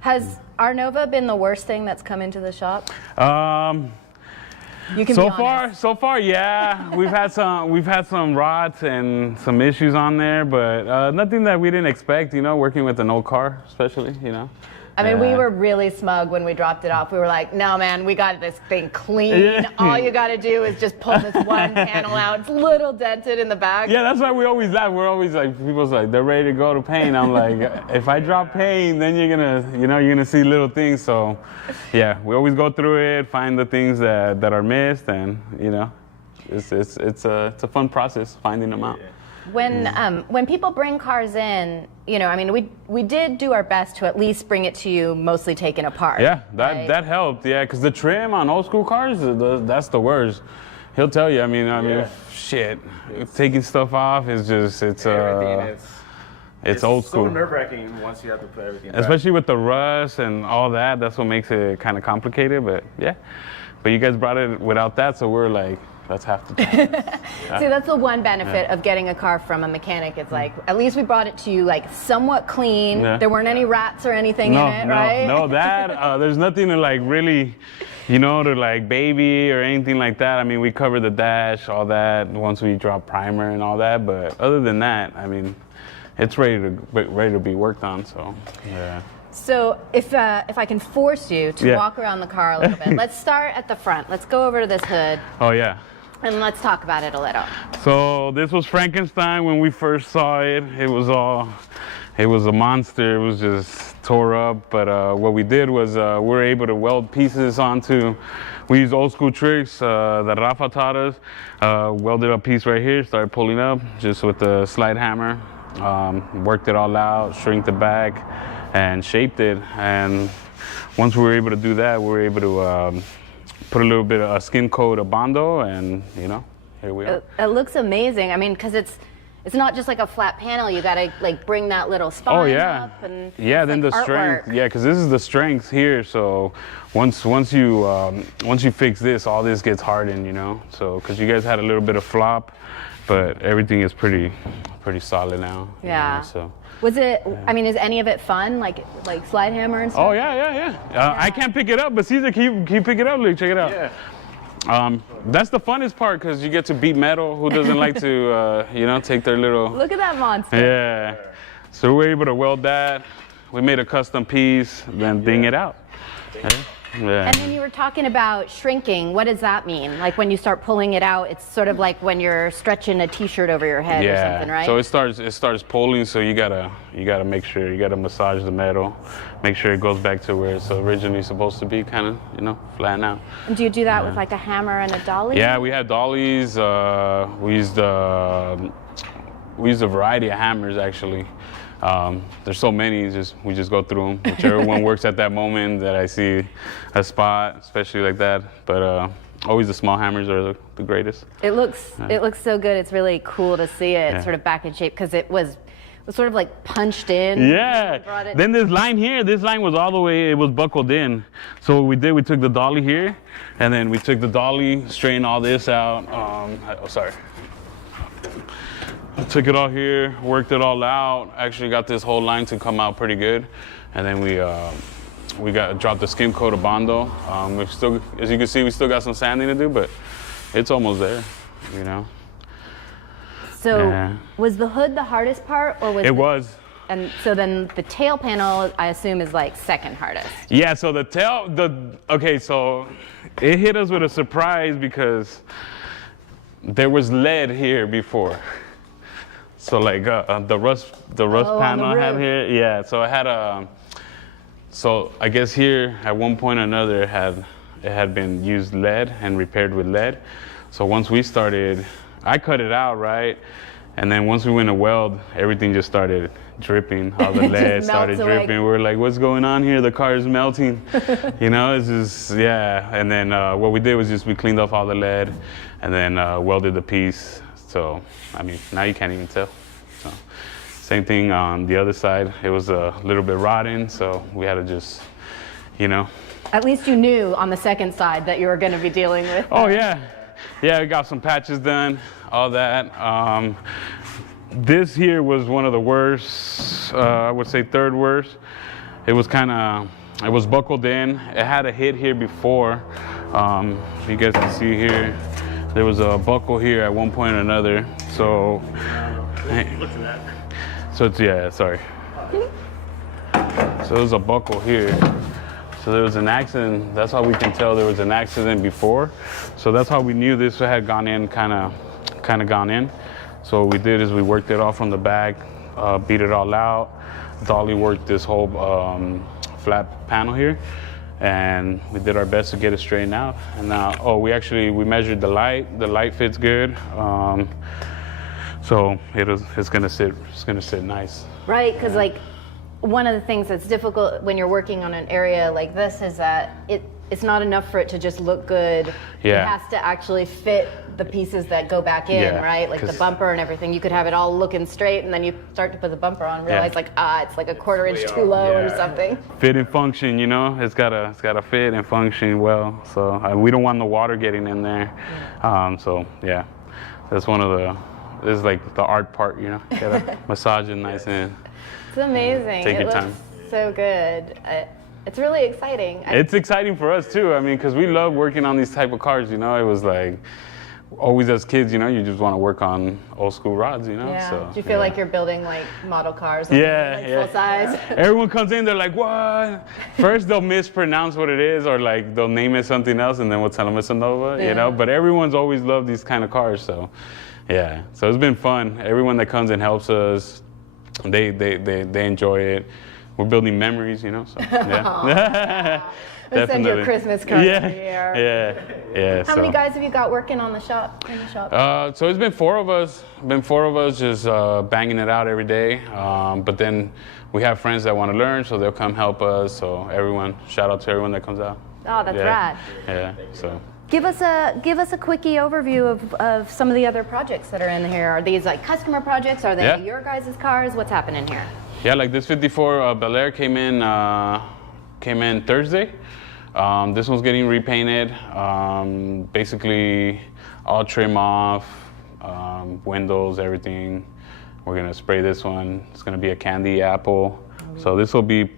Has our Nova been the worst thing that's come into the shop? You can so be honest. so far, yeah. We've had some rots and some issues on there, but nothing that we didn't expect, you know, working with an old car, especially, you know. I mean, we were really smug when we dropped it off. We were like, no, man, we got this thing clean. Yeah. All you got to do is just pull this one panel out. It's a little dented in the back. Yeah, that's why we always laugh. We're always like, people's like, they're ready to go to paint. I'm like, if I drop paint, then you're gonna see little things. So, yeah, we always go through it, find the things that are missed, and you know, it's a fun process finding them out. When people bring cars in, you know, I mean, we did do our best to at least bring it to you mostly taken apart. Yeah, right? that helped. Yeah, because the trim on old school cars, that's the worst. He'll tell you. I mean, shit, taking stuff off is just it's old school. It's so nerve-wracking once you have to put everything back. Especially with the rust and all that. That's what makes it kind of complicated. But yeah, but you guys brought it without that, so we're like, that's half the time. See, that's the one benefit of getting a car from a mechanic. It's like, at least we brought it to you like somewhat clean. Yeah. There weren't any rats or anything in it, right? No, there's nothing to like really, you know, to like baby or anything like that. I mean, we cover the dash, all that, once we drop primer and all that. But other than that, I mean, it's ready to be worked on. So, yeah. So if I can force you to walk around the car a little bit, let's start at the front. Let's go over to this hood. Oh yeah. And let's talk about it a little. So this was Frankenstein when we first saw it. It was a monster. It was just tore up. But what we did was we were able to weld pieces onto. We used old school tricks that Rafa taught us. Welded a piece right here, started pulling up just with the slide hammer. Worked it all out, shrinked the back, and shaped it. And once we were able to do that, we were able to put a little bit of a skin coat of Bondo, and you know, here we are. It looks amazing. I mean, because it's not just like a flat panel. You gotta like bring that little spine up, and then like the strength. artwork. Yeah, because this is the strength here. So once you fix this, all this gets hardened. You know, so because you guys had a little bit of flop, but everything is pretty solid now. Yeah. You know, so. Was it? I mean, is any of it fun? Like slide hammer and stuff? Oh yeah. I can't pick it up, but Caesar, can you pick it up? Luke, check it out. Yeah. That's the funnest part because you get to beat metal. Who doesn't like to, take their little? Look at that monster. Yeah. So we were able to weld that. We made a custom piece, then ding it out. Yeah. And then you were talking about shrinking. What does that mean? Like when you start pulling it out, it's sort of like when you're stretching a T-shirt over your head or something, right? So it starts pulling. So you gotta make sure you gotta massage the metal, make sure it goes back to where it's originally supposed to be, kind of flatten out. And do you do that with like a hammer and a dolly? Yeah, we had dollies. We used a variety of hammers actually. There's so many, we just go through them. Whichever one works at that moment that I see a spot, especially like that. But always the small hammers are the greatest. It looks so good. It's really cool to see it sort of back in shape because it was sort of like punched in. Yeah. Then this line was all the way, it was buckled in. So what we did, we took the dolly here, and then we took the dolly, straightened all this out. I took it all here, worked it all out. Actually got this whole line to come out pretty good. And then we dropped the skim coat of Bondo. We still, as you can see, we still got some sanding to do, but it's almost there, you know. So was the hood the hardest part, or was it? Was. And so then the tail panel, I assume, is like second hardest. Yeah. So so it hit us with a surprise because there was lead here before. So like the rust panel I have here, yeah. So I had a, so I guess here at one point or another it had been used lead and repaired with lead. So once we started, I cut it out, right? And then once we went to weld, everything just started dripping. All the lead started dripping. We were like, what's going on here? The car is melting. You know, it's just, yeah. And then what we did was just we cleaned off all the lead and then welded the piece. So, I mean, now you can't even tell. So, same thing on the other side. It was a little bit rotten, so we had to just, you know. At least you knew on the second side that you were going to be dealing with. Oh, yeah. Yeah, we got some patches done, all that. This here was one of the worst, I would say third worst. It was it was buckled in. It had a hit here before. If you guys can see here, there was a buckle here at one point or another. So, Look at that. so it's, yeah, sorry. So there's a buckle here. So there was an accident. That's how we can tell there was an accident before. So that's how we knew this had gone in, kind of gone in. So what we did is we worked it off from the back, beat it all out. Dolly worked this whole flat panel here, and we did our best to get it straightened out. And now, we measured the light. The light fits good. So it's gonna sit nice. Right, because like one of the things that's difficult when you're working on an area like this is that it's not enough for it to just look good. Yeah. It has to actually fit the pieces that go back in, Yeah, right? Like the bumper and everything. You could have it all looking straight, and then you start to put the bumper on, realize it's like a quarter inch too low or something. Fit and function, you know. It's gotta fit and function well. So we don't want the water getting in there. So yeah, that's one of the. This is like the art part, you know. You gotta massage it nice and. It's amazing. Take it your looks time. so good. It's really exciting. It's exciting for us too. I mean, because we love working on these type of cars. You know, it was like always as kids. You know, you just want to work on old school rods. You know. Yeah. So, do you feel like you're building like model cars? Yeah, Full size. Everyone comes in, they're like, "What?" First they'll mispronounce what it is, or like they'll name it something else, and then we'll tell them it's a Nova. You know. But everyone's always loved these kind of cars. So, yeah. So it's been fun. Everyone that comes and helps us, they enjoy it. We're building memories, you know. So yeah. We'll send you a Christmas card every year. Yeah. How many guys have you got working on the shop? In the shop? So it's been four of us. Just banging it out every day. But then we have friends that want to learn, so they'll come help us. So shout out to everyone that comes out. Oh, that's rad. Yeah. So. Give us a quickie overview of some of the other projects that are in here. Are these like customer projects? Are they your guys' cars? What's happening here? Yeah, like this 54 Bel Air came in Thursday. This one's getting repainted. Basically, all trim off, windows, everything. We're gonna spray this one. It's gonna be a candy apple. So this will be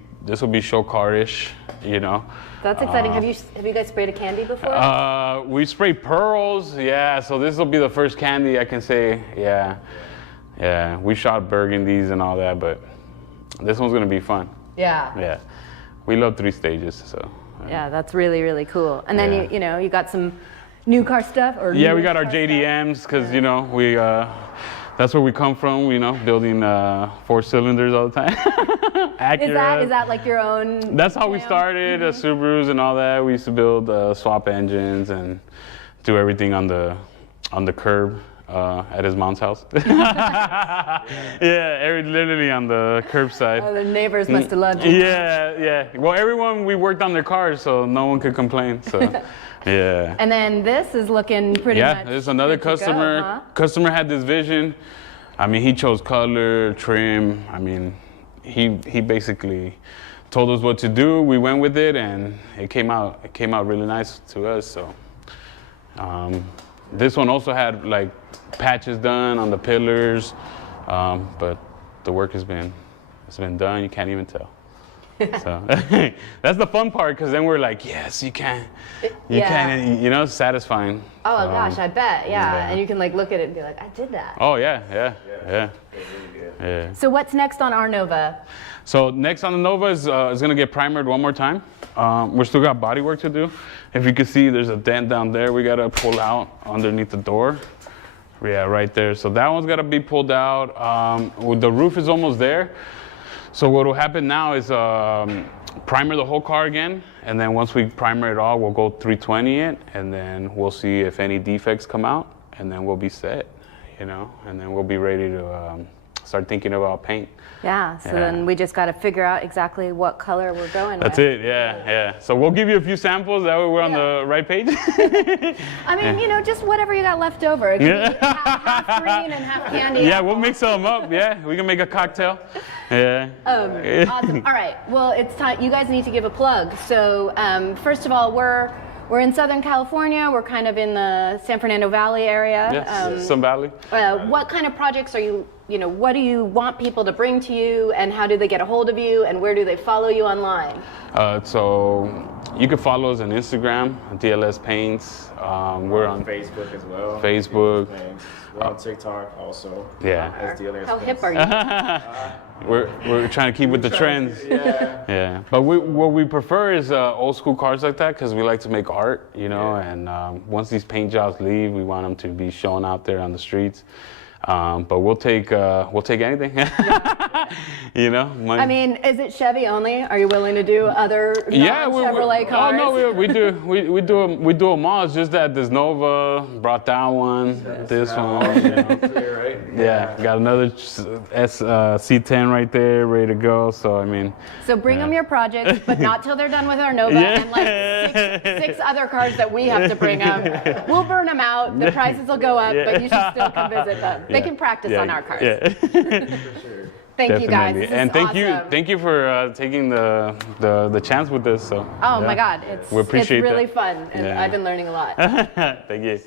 show car-ish, you know. That's exciting. Have you guys sprayed a candy before? We sprayed pearls. Yeah. So this will be the first candy I can say. Yeah. We shot burgundies and all that, but this one's gonna be fun. Yeah. Yeah. We love 3 stages, so. Yeah, that's really, really cool. And then you got some new car stuff or we got our JDMs because you know we that's where we come from. You know, building 4 cylinders all the time. Acura. Is that like your own? That's how we started. Subarus and all that. We used to build swap engines and do everything on the curb. At his mom's house. Literally on the curbside. Oh, the neighbors must have loved you. Yeah. Well, everyone, we worked on their cars, so no one could complain. So, yeah. And then this is looking pretty much. Yeah, there's another good to go, customer. huh? Customer had this vision. I mean, he chose color, trim. I mean, he basically told us what to do. We went with it, and it came out really nice to us. So, this one also had like patches done on the pillars, but the work it's been done. You can't even tell. So that's the fun part, because then we're like, yes, you can, you know, it's satisfying. Oh gosh, I bet, and you can like look at it and be like, I did that. Oh yeah. So what's next on our Nova? So next on the Nova is gonna get primered one more time. We're still got body work to do. If you can see, there's a dent down there we gotta pull out underneath the door. Yeah, right there. So that one's got to be pulled out. The roof is almost there. So what will happen now is primer the whole car again, and then once we primer it all, we'll go 320 it, and then we'll see if any defects come out, and then we'll be set, you know, and then we'll be ready to start thinking about paint. Yeah, so then we just got to figure out exactly what color we're going That's with. it, yeah. So we'll give you a few samples, that way we're on the right page. I mean, you know, just whatever you got left over. It could be half green and half candy. Yeah, we'll mix them up, yeah. We can make a cocktail. Yeah. Awesome. All right, well, it's time. You guys need to give a plug. So first of all, we're in Southern California. We're kind of in the San Fernando Valley area. Yes, Sun Valley. What kind of projects are you know, what do you want people to bring to you, and how do they get a hold of you, and where do they follow you online? So you can follow us on Instagram, DLS Paints. We're on Facebook as well. Facebook. We're on TikTok also. Yeah. As DLS How Paints. hip are you? We're trying to keep with the trends. Yeah. But what we prefer is old school cars like that, because we like to make art, you know. And once these paint jobs leave, we want them to be shown out there on the streets. But we'll take anything. You know. I mean, is it Chevy only? Are you willing to do other non-Chevrolet cars? Oh no, we do them all. It's just that this Nova brought that one, this one. You know. Right? Yeah, got another C10 right there, ready to go. So I mean. So bring them your projects, but not till they're done with our Nova and like six other cars that we have to bring them. We'll burn them out. The prices will go up, but you should still come visit them. They can practice on our cars. Yeah. Thank you guys. This and is thank you for taking the chance with this. So. Oh my God, it's really fun, and I've been learning a lot. Thank you.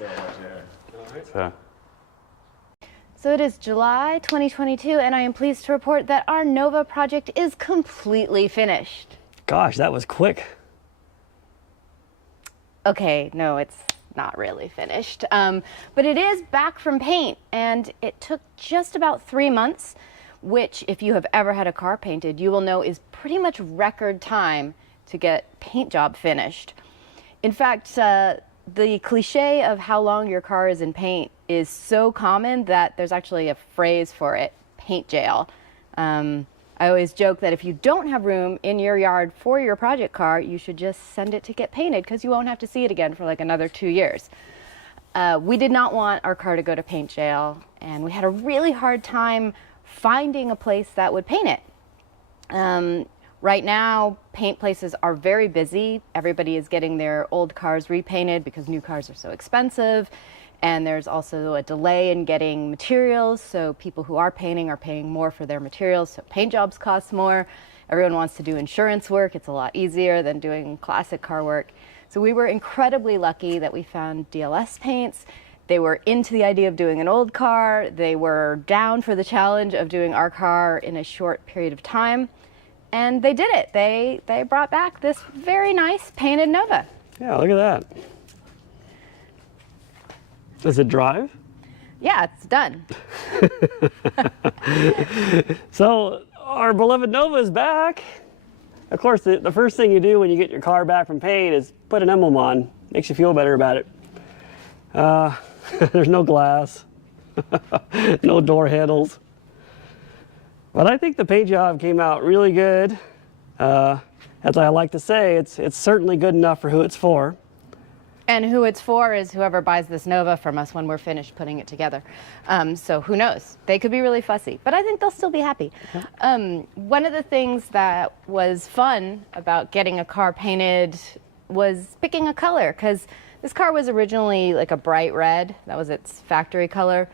So it is July 2022, and I am pleased to report that our Nova project is completely finished. Gosh, that was quick. Okay, no, it's not really finished, but it is back from paint, and it took just about 3 months, which if you have ever had a car painted, you will know is pretty much record time to get paint job finished. In fact, the cliche of how long your car is in paint is so common that there's actually a phrase for it, paint jail. I always joke that if you don't have room in your yard for your project car, you should just send it to get painted, because you won't have to see it again for like another 2 years. We did not want our car to go to paint jail, and we had a really hard time finding a place that would paint it. Right now, paint places are very busy. Everybody is getting their old cars repainted because new cars are so expensive. And there's also a delay in getting materials, so people who are paying more for their materials, so paint jobs cost more. Everyone wants to do insurance work. It's a lot easier than doing classic car work. So we were incredibly lucky that we found DLS Paints. They were into the idea of doing an old car. They were down for the challenge of doing our car in a short period of time. And they did it. They brought back this very nice painted Nova. Yeah, look at that. Does it drive? Yeah, it's done. So our beloved Nova is back. Of course, the first thing you do when you get your car back from paint is put an emblem on. Makes you feel better about it. There's no glass, no door handles. But I think the paint job came out really good. As I like to say, it's certainly good enough for who it's for. And who it's for is whoever buys this Nova from us when we're finished putting it together. So who knows? They could be really fussy, but I think they'll still be happy. One of the things that was fun about getting a car painted was picking a color, because this car was originally like a bright red. That was its factory color.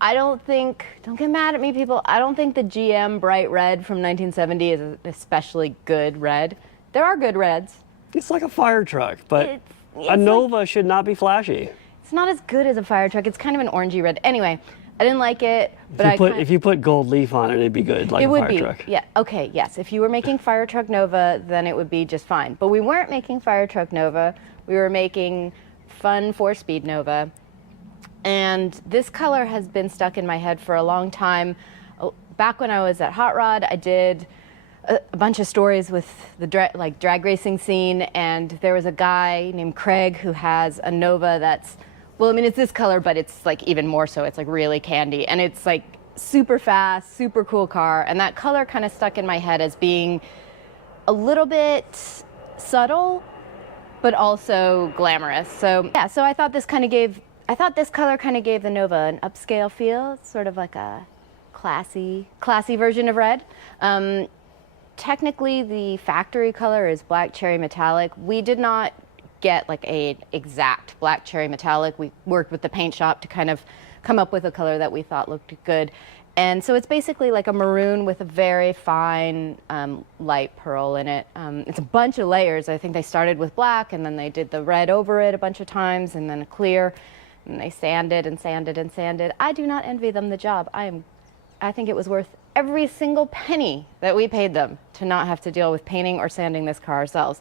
Don't get mad at me, people, I don't think the GM bright red from 1970 is an especially good red. There are good reds. It's like a fire truck, but a Nova should not be flashy. It's not as good as a fire truck. It's kind of an orangey red. Anyway, I didn't like it, but if you put gold leaf on it, it'd be good, like a fire truck. Yeah, okay, yes. If you were making fire truck Nova, then it would be just fine. But we weren't making fire truck Nova. We were making fun 4-speed Nova. And this color has been stuck in my head for a long time. Back when I was at Hot Rod, I did a bunch of stories with the drag racing scene, and there was a guy named Craig who has a Nova that's Well, I mean, it's this color, but it's like even more so. It's like really candy, and it's like super fast, super cool car. And that color kind of stuck in my head as being a little bit subtle, but also glamorous. So yeah, so I thought this color kind of gave the Nova an upscale feel. It's sort of like a classy version of red. Technically, the factory color is black cherry metallic. We did not get like a exact black cherry metallic. We worked with the paint shop to kind of come up with a color that we thought looked good. And so it's basically like a maroon with a very fine light pearl in it. It's a bunch of layers. I think they started with black and then they did the red over it a bunch of times and then a clear. And they sanded and sanded and sanded. I do not envy them the job. I think it was worth every single penny that we paid them to not have to deal with painting or sanding this car ourselves.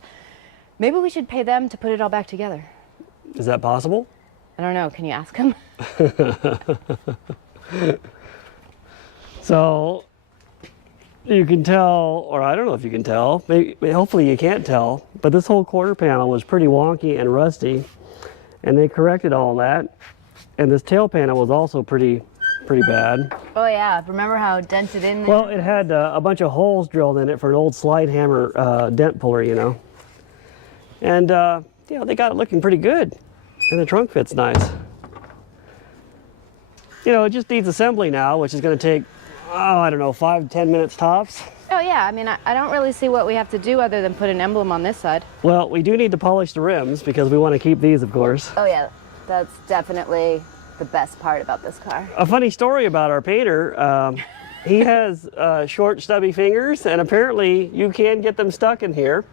Maybe we should pay them to put it all back together. Is that possible? I don't know. Can you ask them? So you can tell, or I don't know if you can tell, maybe, hopefully you can't tell, but this whole quarter panel was pretty wonky and rusty, and they corrected all that. And this tail panel was also pretty bad. Oh yeah, remember how dented in there? Well, it had a bunch of holes drilled in it for an old slide hammer dent puller, you know. And you know, they got it looking pretty good, and the trunk fits nice. You know, it just needs assembly now, which is going to take, oh, I don't know, 5 to 10 minutes tops. Oh yeah, I mean, I don't really see what we have to do other than put an emblem on this side. Well, we do need to polish the rims because we want to keep these, of course. Oh yeah, that's definitely the best part about this car. A funny story about our painter, he has short, stubby fingers, and apparently you can get them stuck in here.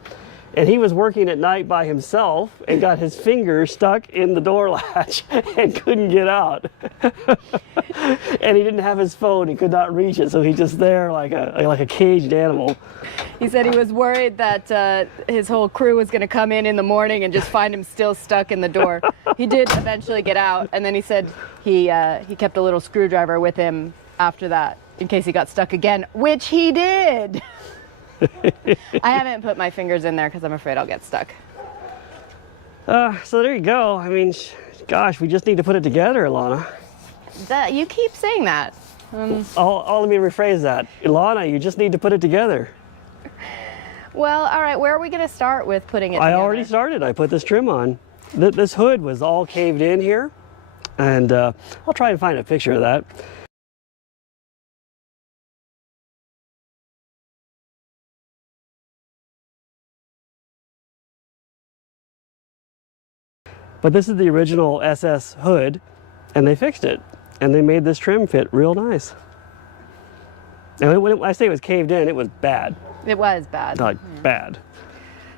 And he was working at night by himself and got his fingers stuck in the door latch and couldn't get out. And he didn't have his phone, he could not reach it, so he's just there like a caged animal. He said he was worried that his whole crew was going to come in the morning and just find him still stuck in the door. He did eventually get out, and then he said he kept a little screwdriver with him after that in case he got stuck again, which he did. I haven't put my fingers in there because I'm afraid I'll get stuck. So there you go. I mean, gosh, we just need to put it together, Ilana. You keep saying that. Let me rephrase that. Ilana, you just need to put it together. Well, all right, where are we going to start with putting it together? I already started. I put this trim on. This hood was all caved in here, and I'll try and find a picture of that. But this is the original SS hood, and they fixed it, and they made this trim fit real nice. And when I say it was caved in, it was bad. It was bad. Like, bad.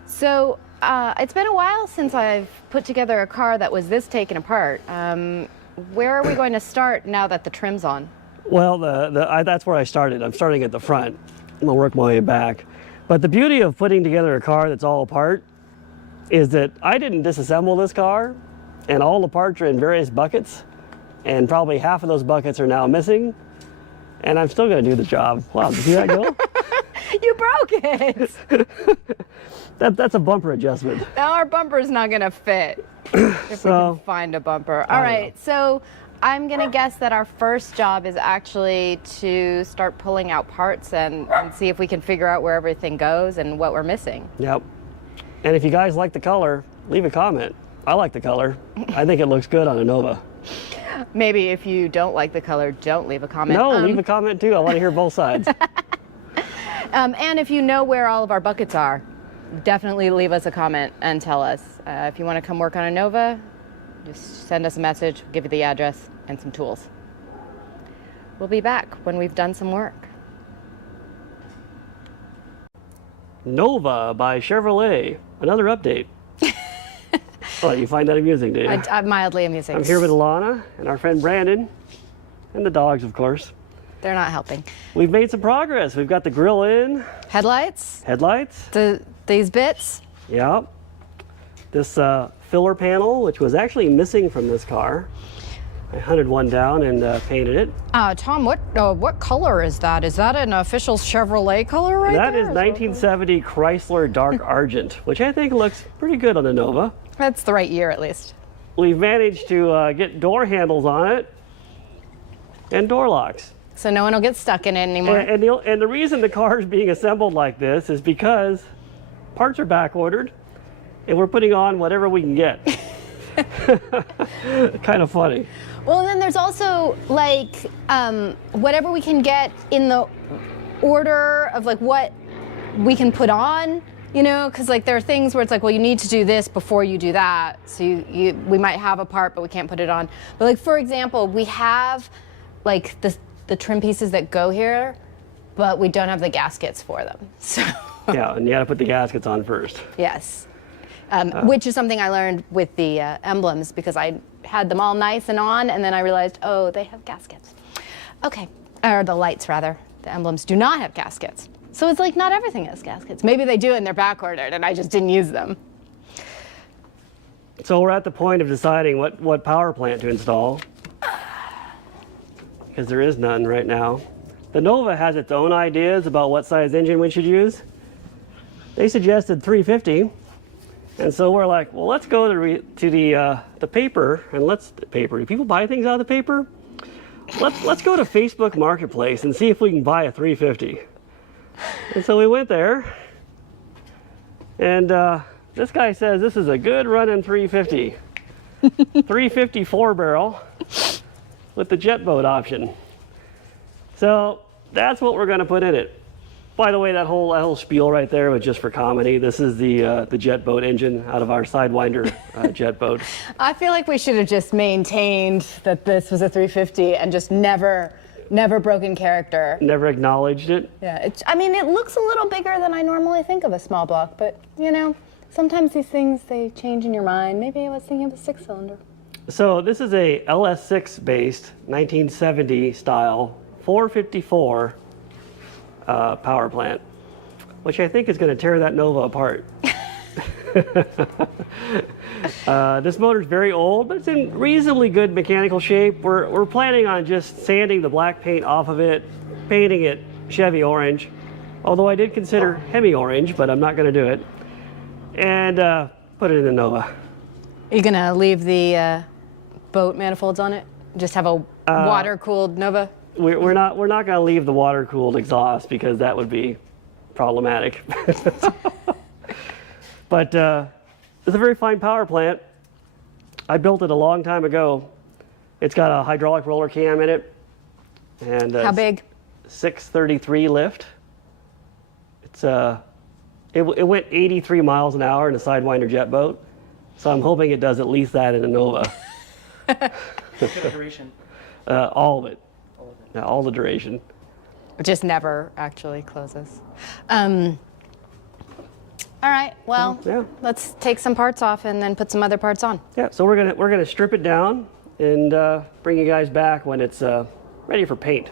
So it's been a while since I've put together a car that was this taken apart. Where are we going to start now that the trim's on? Well, that's where I started. I'm starting at the front. I'm gonna work my way back. But the beauty of putting together a car that's all apart is that I didn't disassemble this car, and all the parts are in various buckets, and probably half of those buckets are now missing, and I'm still gonna do the job. Wow, did you see that go? You broke it! That's a bumper adjustment. Now our bumper's not gonna fit if we can find a bumper. All right, so I'm gonna guess that our first job is actually to start pulling out parts and see if we can figure out where everything goes and what we're missing. Yep. And if you guys like the color, leave a comment. I like the color. I think it looks good on a Nova. Maybe if you don't like the color, don't leave a comment. No, leave a comment too. I want to hear both sides. And if you know where all of our buckets are, definitely leave us a comment and tell us. If you want to come work on a Nova, just send us a message, we'll give you the address and some tools. We'll be back when we've done some work. Nova by Chevrolet. Another update. Oh, you find that amusing, do you? Mildly amusing. I'm here with Ilana and our friend Brandon, and the dogs, of course. They're not helping. We've made some progress. We've got the grill in. Headlights. These bits. Yeah. This filler panel, which was actually missing from this car. I hunted one down and painted it. Tom, what color is that? Is that an official Chevrolet color right there? That there? is 1970 Chrysler Dark Argent, which I think looks pretty good on the Nova. That's the right year, at least. we've managed to get door handles on it and door locks. So no one will get stuck in it anymore. And the reason the car is being assembled like this is because parts are back ordered and we're putting on whatever we can get. Kind of funny. Well, then there's also like whatever we can get in the order of like what we can put on, you know, because like there are things where it's like, well, you need to do this before you do that. So we might have a part, but we can't put it on. But like, for example, we have like the trim pieces that go here, but we don't have the gaskets for them. So yeah, and you got to put the gaskets on first. yes. Which is something I learned with the emblems, because I had them all nice and on, and then I realized, oh, they have gaskets. Okay, or the lights rather. The emblems do not have gaskets. So it's like not everything has gaskets. Maybe they do and they're back ordered and I just didn't use them. So we're at the point of deciding what power plant to install, because there is none right now. The Nova has its own ideas about what size engine we should use. They suggested 350. And so we're like, well, let's go to the paper, and do people buy things out of the paper? Let's go to Facebook Marketplace and see if we can buy a 350. And so we went there, and this guy says this is a good running 350. 350 4-barrel with the jet boat option. So that's what we're going to put in it. By the way, that whole spiel right there was just for comedy. This is the jet boat engine out of our Sidewinder jet boat. I feel like we should have just maintained that this was a 350 and just never broken character. Never acknowledged it. Yeah, I mean, it looks a little bigger than I normally think of a small block, but you know, sometimes these things, they change in your mind. Maybe I was thinking of a 6-cylinder. So this is a LS6 based 1970 style 454 power plant, which I think is going to tear that Nova apart. This motor's very old, but it's in reasonably good mechanical shape. We're planning on just sanding the black paint off of it, painting it Chevy orange, although I did consider Hemi orange, but I'm not going to do it, and put it in the Nova. Are you going to leave the boat manifolds on it? Just have a water-cooled Nova? We're not going to leave the water-cooled exhaust because that would be problematic. But it's a very fine power plant. I built it a long time ago. It's got a hydraulic roller cam in it, and how big? 633 lift. It's it went 83 miles an hour in a Sidewinder jet boat, so I'm hoping it does at least that in a Nova. Duration. All of it. Yeah, all the duration. It just never actually closes. All right, well, yeah. Let's take some parts off and then put some other parts on. Yeah, so we're gonna strip it down and bring you guys back when it's ready for paint.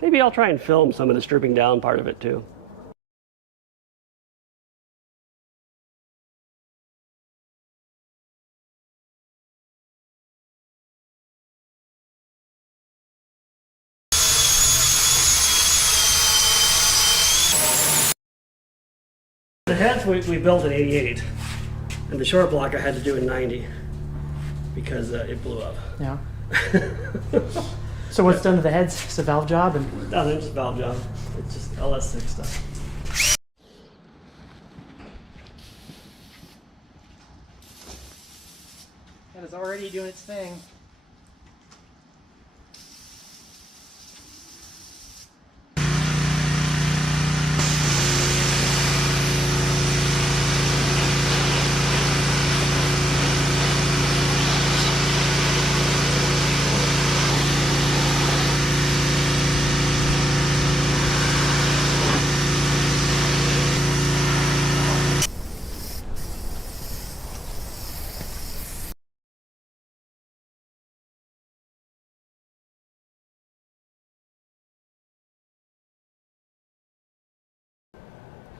Maybe I'll try and film some of the stripping down part of it too. The heads we built in 88, and the short block I had to do in 90 because it blew up. Yeah. So what's done to the heads? Just a valve job and No, it's just a valve job. It's just LS6 stuff. that is already doing its thing.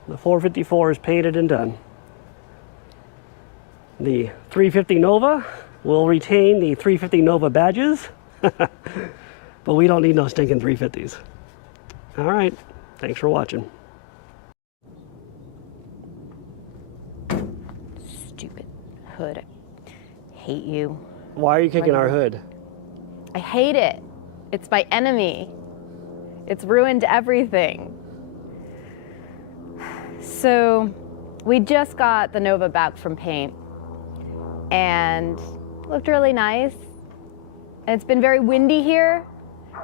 The 454 is painted and done. The 350 Nova will retain the 350 Nova badges, but we don't need no stinking 350s. All right, thanks for watching. Stupid hood. I hate you. Why are you kicking our hood? I hate it. It's my enemy. It's ruined everything. So we just got the Nova back from paint and looked really nice. And it's been very windy here.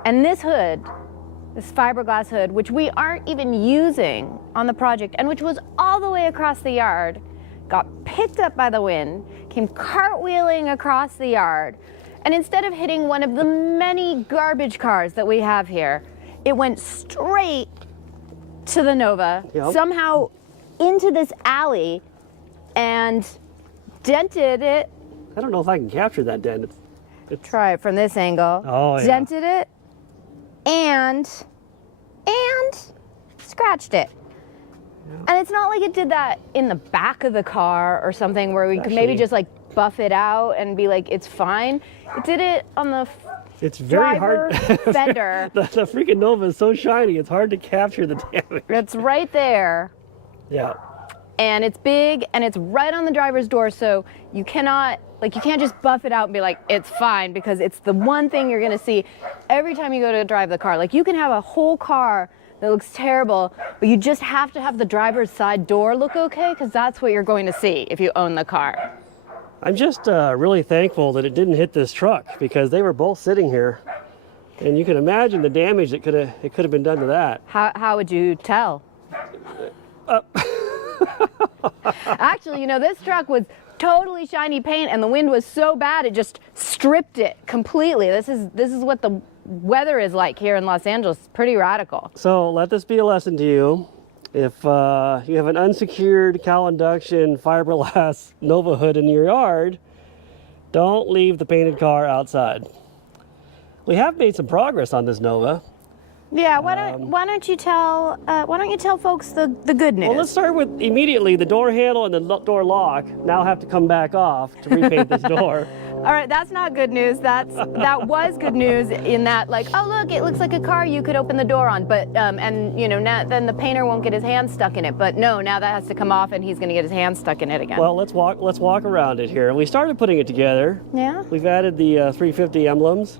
And this hood, this fiberglass hood, which we aren't even using on the project and which was all the way across the yard, got picked up by the wind, came cartwheeling across the yard, and instead of hitting one of the many garbage cars that we have here, it went straight to the Nova, somehow into this alley, and dented it. I don't know if I can capture that dent. Try it from this angle. Oh, yeah. Dented it and scratched it. And it's not like it did that in the back of the car or something where we could maybe just like buff it out and be like, it's fine. It did it on the It's very driver hard. fender. the freaking Nova is so shiny, it's hard to capture the damage. It's right there. Yeah. And it's big and it's right on the driver's door, so you cannot, like, you can't just buff it out and be like, it's fine, because it's the one thing you're gonna see every time you go to drive the car. Like, you can have a whole car that looks terrible, but you just have to have the driver's side door look okay, because that's what you're going to see if you own the car. I'm just really thankful that it didn't hit this truck, because they were both sitting here. And you can imagine the damage that could have been done to that. How would you tell? Actually, you know, this truck was totally shiny paint and the wind was so bad it just stripped it completely. This is what the weather is like here in Los Angeles. Pretty radical. So let this be a lesson to you. If you have an unsecured cowl induction fiberglass Nova hood in your yard, don't leave the painted car outside. We have made some progress on this Nova. Yeah, why don't you tell folks the good news? Well, let's start with immediately the door handle and the door lock now have to come back off to repaint this door. All right, that's not good news. That was good news in that, like, oh look, it looks like a car you could open the door on, but and you know, then the painter won't get his hand stuck in it. But no, now that has to come off, and he's going to get his hand stuck in it again. Well, let's walk around it here. We started putting it together. Yeah. We've added the 350 emblems.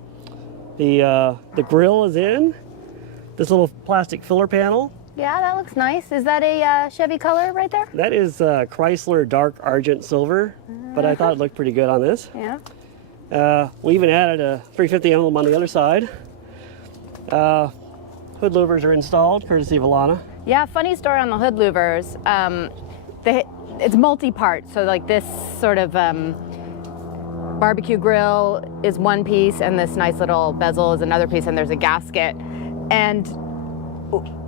The grill is in. This little plastic filler panel. Yeah, that looks nice. Is that a Chevy color right there? That is Chrysler dark argent silver, but I thought it looked pretty good on this. Yeah. We even added a 350 emblem on the other side. Hood louvers are installed, courtesy of Alana. Yeah, funny story on the hood louvers. It's multi-part, so like this sort of barbecue grill is one piece, and this nice little bezel is another piece, and there's a gasket. And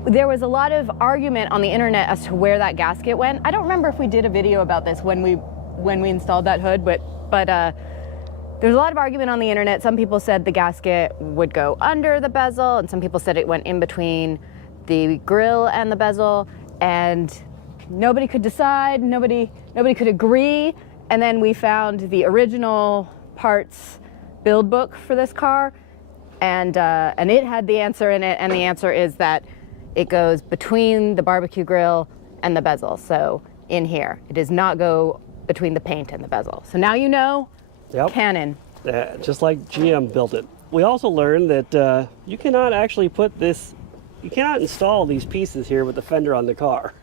there was a lot of argument on the internet as to where that gasket went. I don't remember if we did a video about this when we installed that hood, but there's a lot of argument on the internet. Some people said the gasket would go under the bezel, and some people said it went in between the grill and the bezel, and nobody could decide, nobody could agree. And then we found the original parts build book for this car, and it had the answer in it, and the answer is that it goes between the barbecue grill and the bezel. So in here, it does not go between the paint and the bezel. So now you know. Yep. Canon. Just like GM built it. We also learned that you cannot actually you cannot install these pieces here with the fender on the car.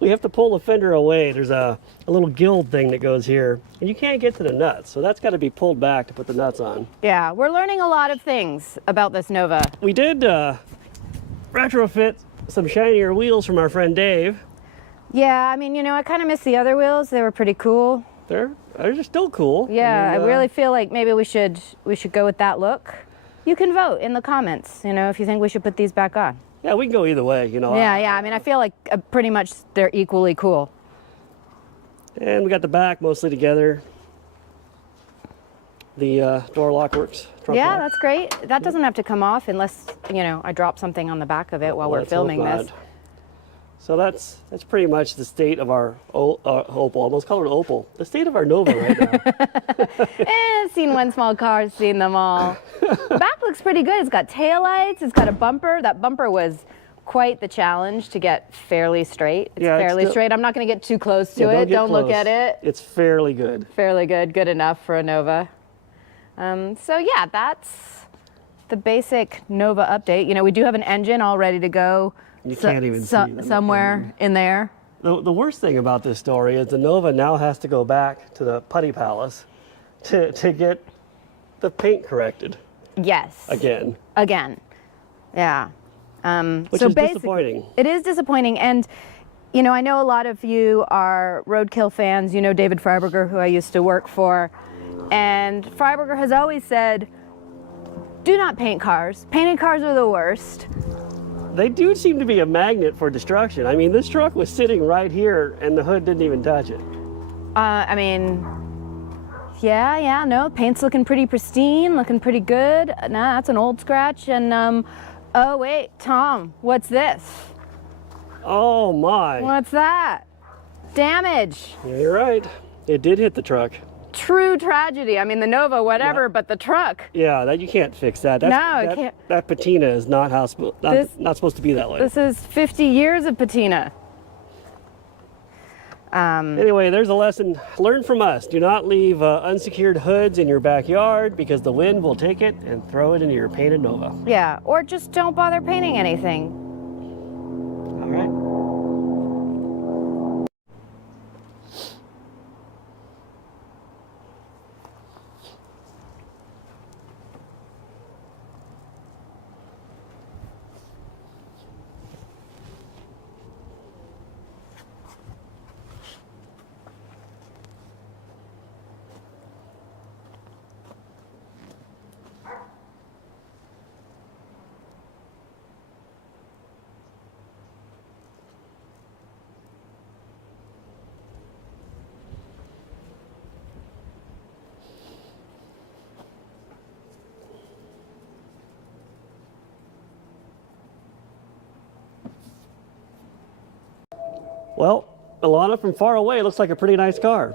We have to pull the fender away. There's a little guild thing that goes here, and you can't get to the nuts, so that's got to be pulled back to put the nuts on. Yeah, we're learning a lot of things about this Nova. We did retrofit some shinier wheels from our friend Dave. Yeah, I mean, you know, I kind of miss the other wheels. They were pretty cool. They're still cool. Yeah, I mean, I really feel like maybe we should go with that look. You can vote in the comments, you know, if you think we should put these back on. Yeah, we can go either way, you know. Yeah, I mean, I feel like pretty much they're equally cool. And we got the back mostly together. The door lock works. Trunk Yeah, lock. that's great. That doesn't have to come off unless, you know, I drop something on the back of it while we're Let's hope filming this. not. So that's pretty much the state of our Opal. I almost call it an Opal. The state of our Nova right now. Seen one small car, seen them all. The back looks pretty good. It's got taillights. It's got a bumper. That bumper was quite the challenge to get fairly straight. It's Yeah, it's fairly still- straight. I'm not going to get too close to Yeah, it. get Don't look close. at it. It's fairly good. Fairly good. Good enough for a Nova. So yeah, that's the basic Nova update. You know, we do have an engine all ready to go. You can't even see the somewhere in there. The worst thing about this story is the Nova now has to go back to the Putty Palace to get the paint corrected Yes. again. Again. Yeah. Which so is basic- disappointing. It is disappointing. And, you know, I know a lot of you are Roadkill fans. You know David Freiberger, who I used to work for. And Freiberger has always said, do not paint cars. Painted cars are the worst. They do seem to be a magnet for destruction. I mean, this truck was sitting right here and the hood didn't even touch it. I mean, yeah, no, paint's looking pretty pristine, looking pretty good. Nah, that's an old scratch. And, oh wait, Tom, what's this? Oh my. What's that? Damage. Yeah, you're right. It did hit the truck. True tragedy. I mean, the Nova, whatever, Yeah. but the truck. Yeah, that you can't fix that. No, it can't. That patina is not not supposed to be that way. This is 50 years of patina. Anyway, there's a lesson. Learn from us. Do not leave unsecured hoods in your backyard because the wind will take it and throw it into your painted Nova. Yeah, or just don't bother painting anything. All right. Well, Alana, from far away, looks like a pretty nice car.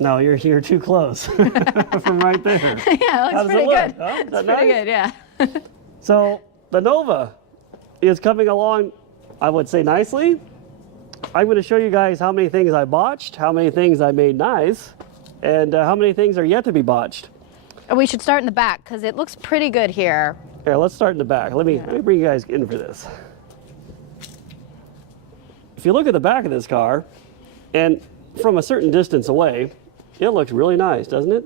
No, you're too close from right there. Yeah, it How looks does pretty it look? good. Huh? Is It's that pretty nice? good, yeah. So the Nova is coming along, I would say, nicely. I'm going to show you guys how many things I botched, how many things I made nice, and how many things are yet to be botched. We should start in the back because it looks pretty good here. Here, let's start in the back. Let me bring you guys in for this. If you look at the back of this car, and from a certain distance away, it looks really nice, doesn't it?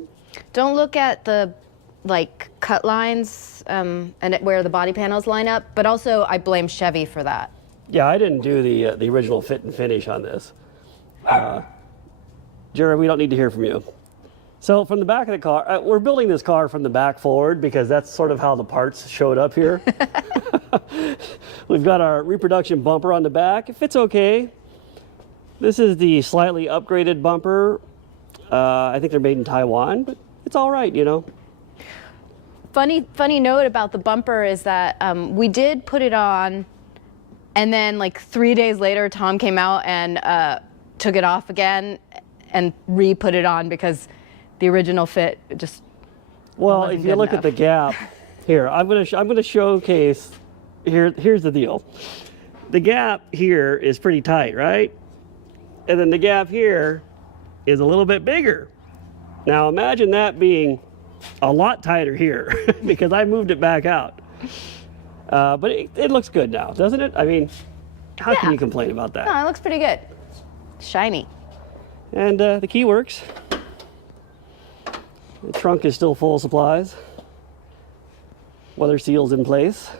Don't look at the cut lines where the body panels line up, but also I blame Chevy for that. Yeah, I didn't do the original fit and finish on this. Jared, we don't need to hear from you. So from the back of the car, we're building this car from the back forward because that's sort of how the parts showed up here. We've got our reproduction bumper on the back. It fits okay. This is the slightly upgraded bumper. I think they're made in Taiwan, but it's all right, you know. Funny note about the bumper is that we did put it on, and then 3 days later, Tom came out and took it off again and re-put it on because the original fit just Well, wasn't if you good look at enough. the gap here, I'm gonna showcase. Here's the deal. The gap here is pretty tight, right? And then the gap here is a little bit bigger. Now imagine that being a lot tighter here because I moved it back out. But it looks good now, doesn't it? I mean, how can Yeah. you complain about that? No, it looks pretty good. Shiny. And the key works. The trunk is still full of supplies. Weather seal's in place.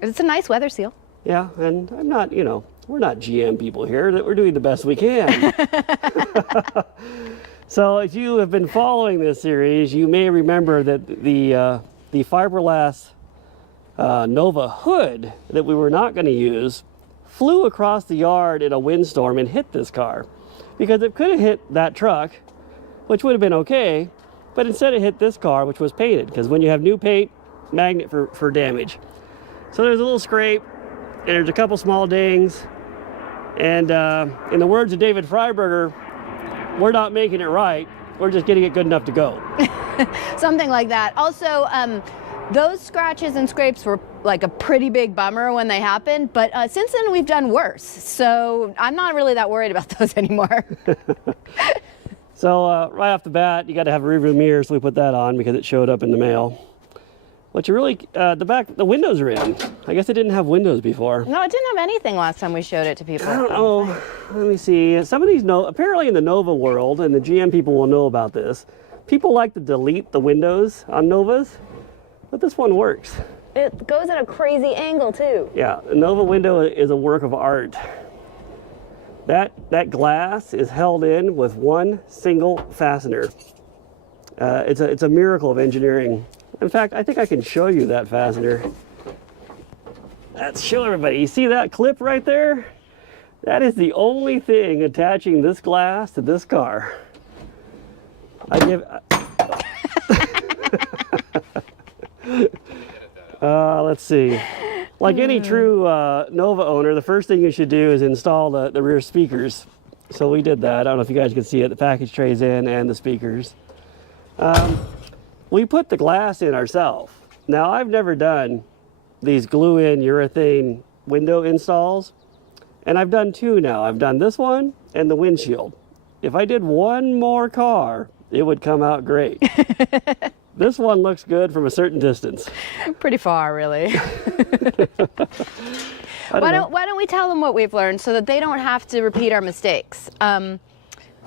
It's a nice weather seal. Yeah, and I'm not, we're not GM people here. That we're doing the best we can. So if you have been following this series, you may remember that the fiberglass Nova hood that we were not going to use flew across the yard in a windstorm and hit this car. Because it could have hit that truck, which would have been okay, but instead it hit this car, which was painted. Because when you have new paint, magnet for damage. So there's a little scrape, and there's a couple small dings. And in the words of David Freiberger, we're not making it right, we're just getting it good enough to go. Something like that. Also, Those scratches and scrapes were like a pretty big bummer when they happened, but since then we've done worse. So I'm not really that worried about those anymore. So right off the bat, you got to have a rearview mirror, so we put that on because it showed up in the mail. But you really, the windows are in. I guess it didn't have windows before. No, it didn't have anything last time we showed it to people. I don't know. Let me see. Some of these, apparently in the Nova world, and the GM people will know about this, people like to delete the windows on Novas, but this one works. It goes at a crazy angle too. Yeah, a Nova window is a work of art. That glass is held in with one single fastener. It's a miracle of engineering. In fact, I think I can show you that fastener. Let's show everybody. You see that clip right there? That is the only thing attaching this glass to this car. Let's see. Like any true Nova owner, the first thing you should do is install the rear speakers. So we did that. I don't know if you guys can see it. The package trays in and the speakers. We put the glass in ourselves. Now, I've never done these glue-in urethane window installs, and I've done two now. I've done this one and the windshield. If I did one more car, it would come out great. This one looks good from a certain distance. Pretty far, really. Why don't we tell them what we've learned so that they don't have to repeat our mistakes?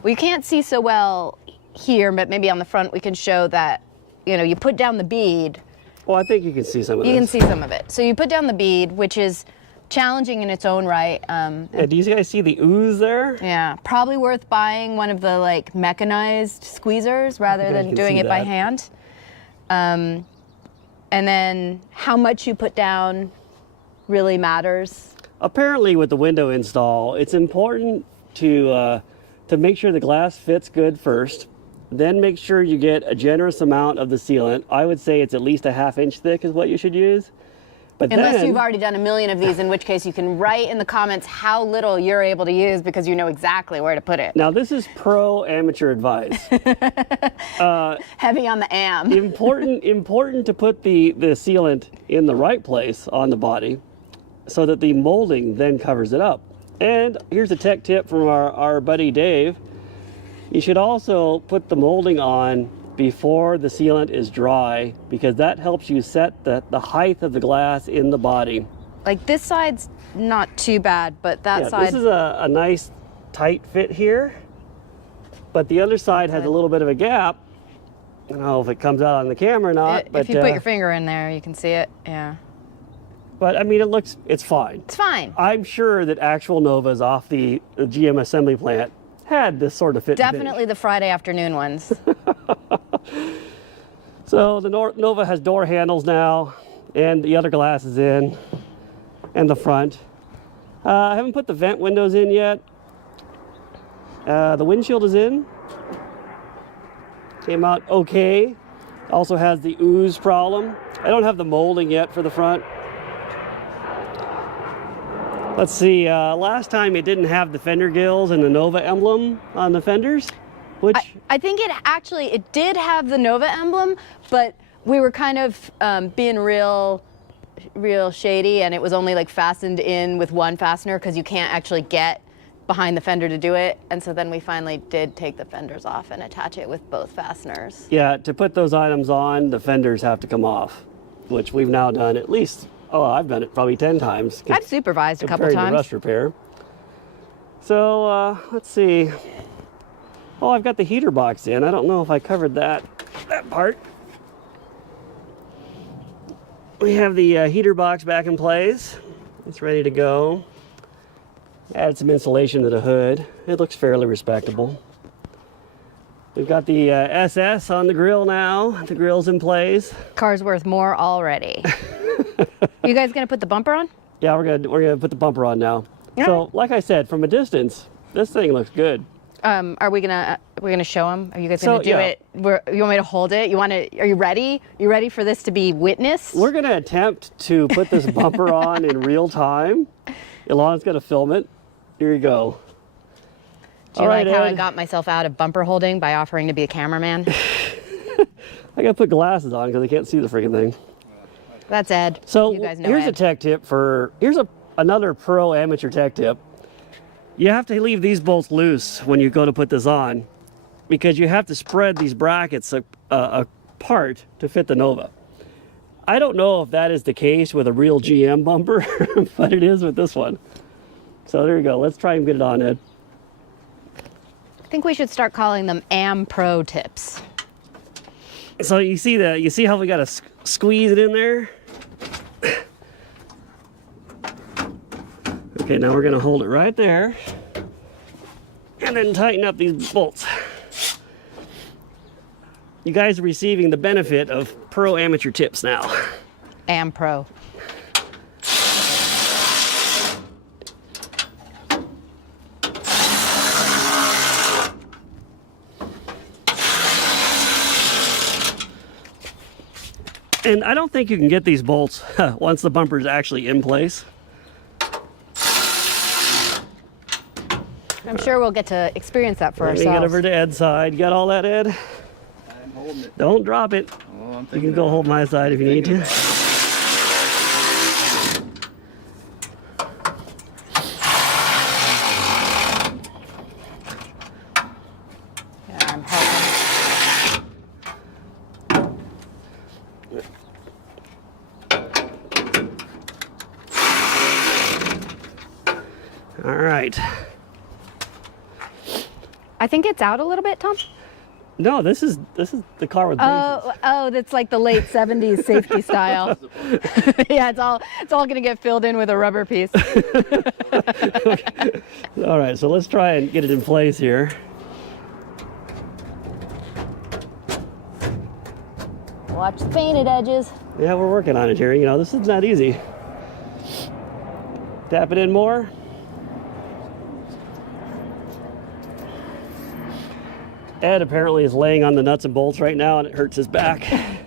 We can't see so well here, but maybe on the front we can show that, you know, you put down the bead. Well, I think you can see some of it. You can see some of it. So you put down the bead, which is challenging in its own right. Yeah, do you guys see the ooze there? Yeah, probably worth buying one of the like mechanized squeezers rather than doing it by hand. And then how much you put down really matters. Apparently with the window install, it's important to make sure the glass fits good first. Then make sure you get a generous amount of the sealant. I would say it's at least a ½ inch thick is what you should use. But unless you've already done a million of these, in which case you can write in the comments how little you're able to use because you know exactly where to put it. Now this is pro amateur advice. Heavy on the am. important to put the sealant in the right place on the body so that the molding then covers it up. And here's a tech tip from our buddy Dave. You should also put the molding on before the sealant is dry because that helps you set the height of the glass in the body. Like this side's not too bad, but that side... This is a nice tight fit here, but the other side has a little bit of a gap. I don't know if it comes out on the camera or not. If you put your finger in there, you can see it, yeah. But I mean, it's fine. It's fine. I'm sure that actual Novas off the GM assembly plant had this sort of fit. Definitely the Friday afternoon ones. So the Nova has door handles now, and the other glass is in, and the front. I haven't put the vent windows in yet. The windshield is in. Came out okay. Also has the ooze problem. I don't have the molding yet for the front. Let's see, last time it didn't have the fender gills and the Nova emblem on the fenders, which... I think it did have the Nova emblem, but we were kind of being real shady, and it was only like fastened in with one fastener because you can't actually get behind the fender to do it. And so then we finally did take the fenders off and attach it with both fasteners. Yeah, to put those items on, the fenders have to come off, which we've now done at least... Oh, I've done it probably 10 times. I've supervised a couple times. The rust repair. So let's see. Oh, I've got the heater box in. I don't know if I covered that part. We have the heater box back in place. It's ready to go. Added some insulation to the hood. It looks fairly respectable. We've got the SS on the grill now. The grill's in place. Car's worth more already. You guys gonna put the bumper on? Yeah, we're gonna put the bumper on now. Yeah. So, like I said, from a distance, this thing looks good. Are we gonna show them? Are you guys gonna do it? You want me to hold it? Are you ready? You ready for this to be witnessed? We're gonna attempt to put this bumper on in real time. Ilana's gonna film it. Here you go. Do you like how I got myself out of bumper holding by offering to be a cameraman? I gotta put glasses on because I can't see the freaking thing. That's Ed. So you guys know here's Ed. a tech tip another pro amateur tech tip. You have to leave these bolts loose when you go to put this on, because you have to spread these brackets apart to fit the Nova. I don't know if that is the case with a real GM bumper, but it is with this one. So there you go. Let's try and get it on, Ed. I think we should start calling them Am Pro tips. So you see how we got to squeeze it in there? Okay, now we're going to hold it right there and then tighten up these bolts. You guys are receiving the benefit of pro amateur tips now. Am Pro. And I don't think you can get these bolts once the bumper is actually in place. I'm sure we'll get to experience that for Let me ourselves. get over to Ed's side. You got all that, Ed? I'm holding it. Don't drop it. Oh, I'm You thinking can go hold my side if you need to. Yeah, I'm helping. All right. I think it's out a little bit, Tom. No, this is the car with braces. Oh, that's like the late 70s safety style. Yeah, it's all gonna get filled in with a rubber piece. All right, so let's try and get it in place here. Watch the painted edges. Yeah, we're working on it here. You know, this is not easy. Tap it in more. Ed apparently is laying on the nuts and bolts right now, and it hurts his back. I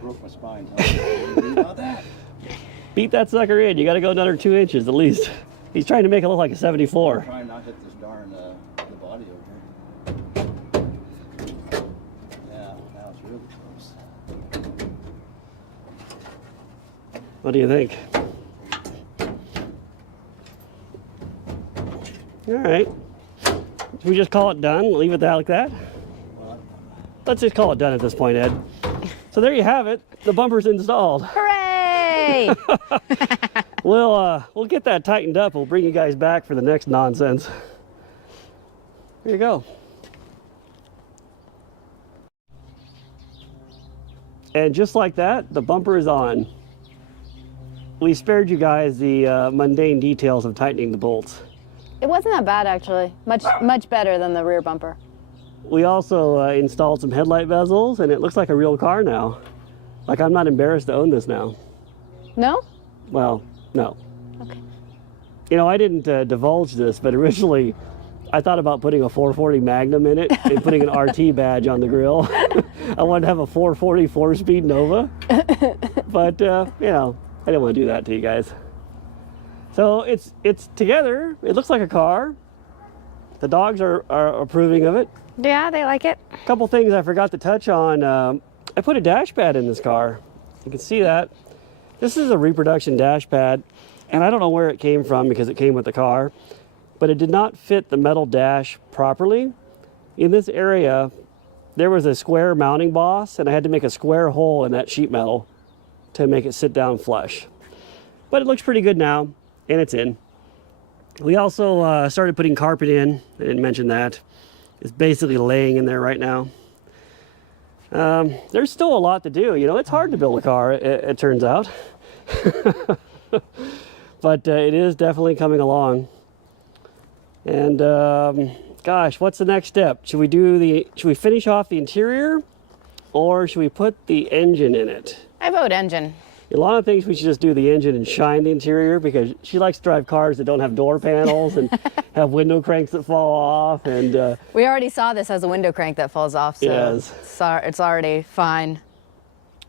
broke my spine. What do you mean about that? Beat that sucker in. You got to go another 2 inches at least. He's trying to make it look like a 74. Try and not hit this darn the body over here. Yeah, now it's really close. What do you think? All right. Should we just call it done? Leave it like that? Let's just call it done at this point, Ed. So there you have it. The bumper's installed. Hooray! We'll get that tightened up. We'll bring you guys back for the next nonsense. There you go. And just like that, the bumper is on. We spared you guys the mundane details of tightening the bolts. It wasn't that bad, actually. Much better than the rear bumper. We also installed some headlight bezels, and it looks like a real car now. Like, I'm not embarrassed to own this now. No? Well, no. Okay. You know, I didn't divulge this, but originally I thought about putting a 440 Magnum in it and putting an RT badge on the grill. I wanted to have a 440 4-speed Nova, but you know, I didn't want to do that to you guys. So it's together. It looks like a car. The dogs are approving of it. Yeah, they like it. A couple things I forgot to touch on. I put a dash pad in this car. You can see that. This is a reproduction dash pad, and I don't know where it came from because it came with the car, but it did not fit the metal dash properly. In this area, there was a square mounting boss, and I had to make a square hole in that sheet metal to make it sit down flush. But it looks pretty good now, and it's in. We also started putting carpet in. I didn't mention that. It's basically laying in there right now. There's still a lot to do. You know, it's hard to build a car, it turns out. But it is definitely coming along. And gosh, what's the next step? Should we finish off the interior, or should we put the engine in it? I vote engine. Ilana thinks we should just do the engine and shine the interior because she likes to drive cars that don't have door panels and have window cranks that fall off. And We already saw this as a window crank that falls off, so yes. it's already fine.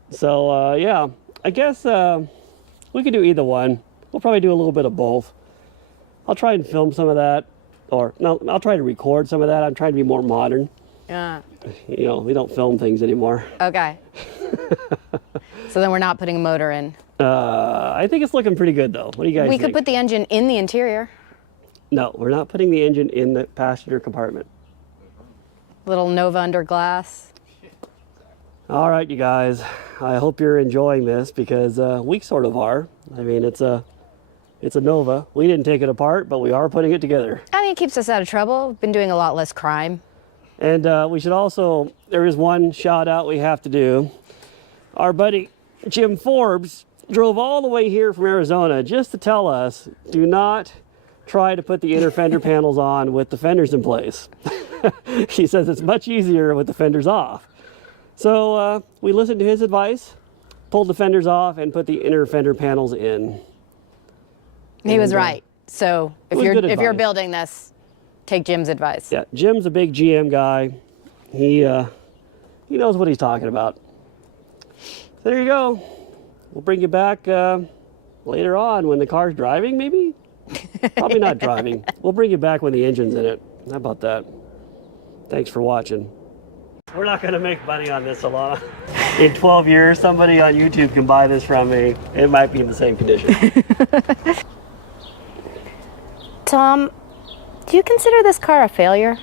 So yeah, I guess we could do either one. We'll probably do a little bit of both. I'll try and film some of that, or no, I'll try to record some of that. I'm trying to be more modern. Yeah. You know, we don't film things anymore. Okay. So then we're not putting a motor in. I think it's looking pretty good though. What do you guys We think? could put the engine in the interior. No, we're not putting the engine in the passenger compartment. Little Nova under glass. All right, you guys. I hope you're enjoying this because we sort of are. I mean, it's a Nova. We didn't take it apart, but we are putting it together. I mean, it keeps us out of trouble. We've been doing a lot less crime. And we should also, there is one shout out we have to do. Our buddy Jim Forbes drove all the way here from Arizona just to tell us, do not try to put the inner fender panels on with the fenders in place. He says it's much easier with the fenders off. So we listened to his advice, pulled the fenders off, and put the inner fender panels in. He was right. So it was good if you're advice. building this, take Jim's advice. Yeah, Jim's a big GM guy. He knows what he's talking about. So there you go. We'll bring you back later on when the car's driving, maybe? Probably not driving. We'll bring you back when the engine's in it. How about that? Thanks for watching. We're not going to make money on this, Alana. In 12 years, somebody on YouTube can buy this from me. It might be in the same condition. Tom, do you consider this car a failure?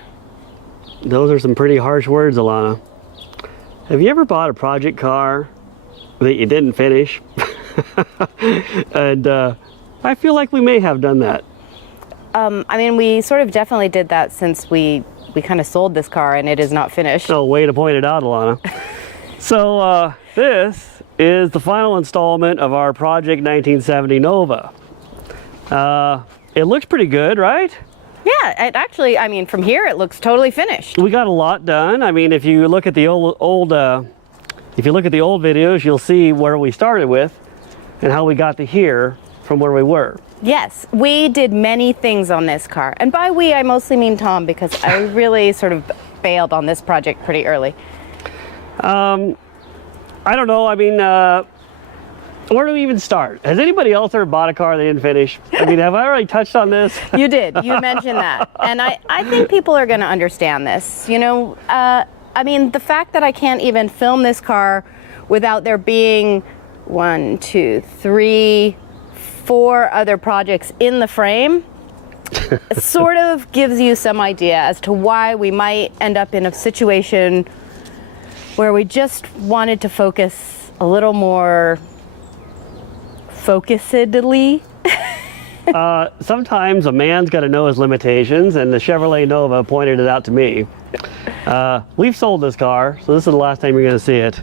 Those are some pretty harsh words, Alana. Have you ever bought a project car that you didn't finish? And I feel like we may have done that. I mean, we sort of definitely did that since we kind of sold this car and it is not finished. Oh, way to point it out, Alana. So this is the final installment of our Project 1970 Nova. It looks pretty good, right? Yeah, it actually, I mean, from here it looks totally finished. We got a lot done. I mean, if you look at the old videos, you'll see where we started with and how we got to here from where we were. Yes, we did many things on this car. And by we, I mostly mean Tom, because I really sort of bailed on this project pretty early. I don't know. I mean, where do we even start? Has anybody else ever bought a car they didn't finish? I mean, have I already touched on this? You did. You mentioned that. And I think people are going to understand this. You know, I mean, the fact that I can't even film this car without there being 1, 2, 3, 4 other projects in the frame sort of gives you some idea as to why we might end up in a situation where we just wanted to focus a little more focusedly. Sometimes a man's got to know his limitations, and the Chevrolet Nova pointed it out to me. We've sold this car, so this is the last time you're going to see it.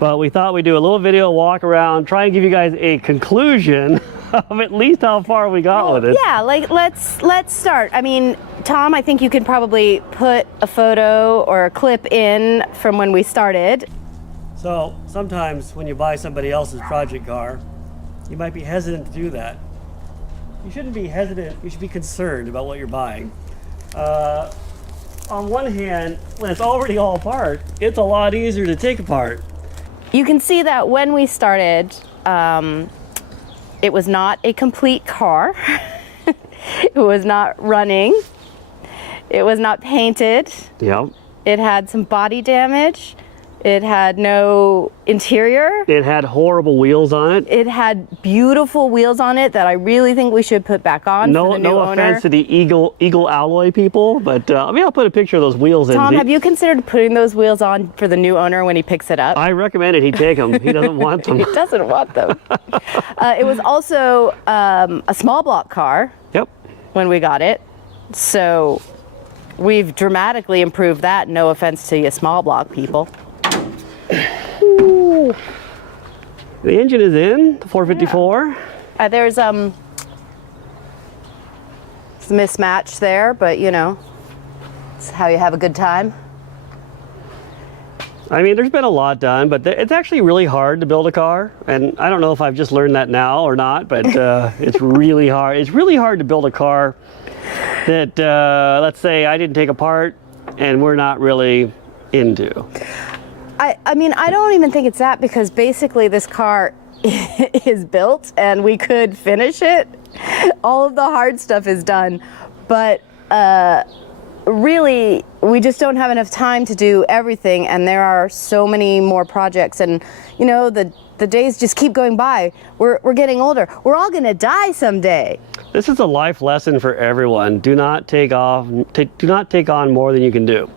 But we thought we'd do a little video walk around, try and give you guys a conclusion of at least how far we got with it. Yeah, like let's start. I mean, Tom, I think you could probably put a photo or a clip in from when we started. So sometimes when you buy somebody else's project car, you might be hesitant to do that. You shouldn't be hesitant, you should be concerned about what you're buying. On one hand, when it's already all apart, it's a lot easier to take apart. You can see that when we started, it was not a complete car. It was not running. It was not painted. Yep. It had some body damage. It had no interior. It had horrible wheels on it. It had beautiful wheels on it that I really think we should put back on for the new No owner. offense to the Eagle alloy people, but I mean, I'll put a picture of those wheels in. Tom, have you considered putting those wheels on for the new owner when he picks it up? I recommended he take them. He doesn't want them. He doesn't want them. It was also a small block car Yep. when we got it. So we've dramatically improved that. No offense to you small block people. Ooh. The engine is in, the 454. There's some mismatch there, but you know, it's how you have a good time. I mean, there's been a lot done, but it's actually really hard to build a car. And I don't know if I've just learned that now or not, but it's really hard. It's really hard to build a car that, let's say, I didn't take apart and we're not really into. I mean, I don't even think it's that, because basically this car is built and we could finish it. All of the hard stuff is done, but really we just don't have enough time to do everything, and there are so many more projects, and you know, the The days just keep going by. We're getting older. We're all gonna die someday. This is a life lesson for everyone. Do not take on more than you can do.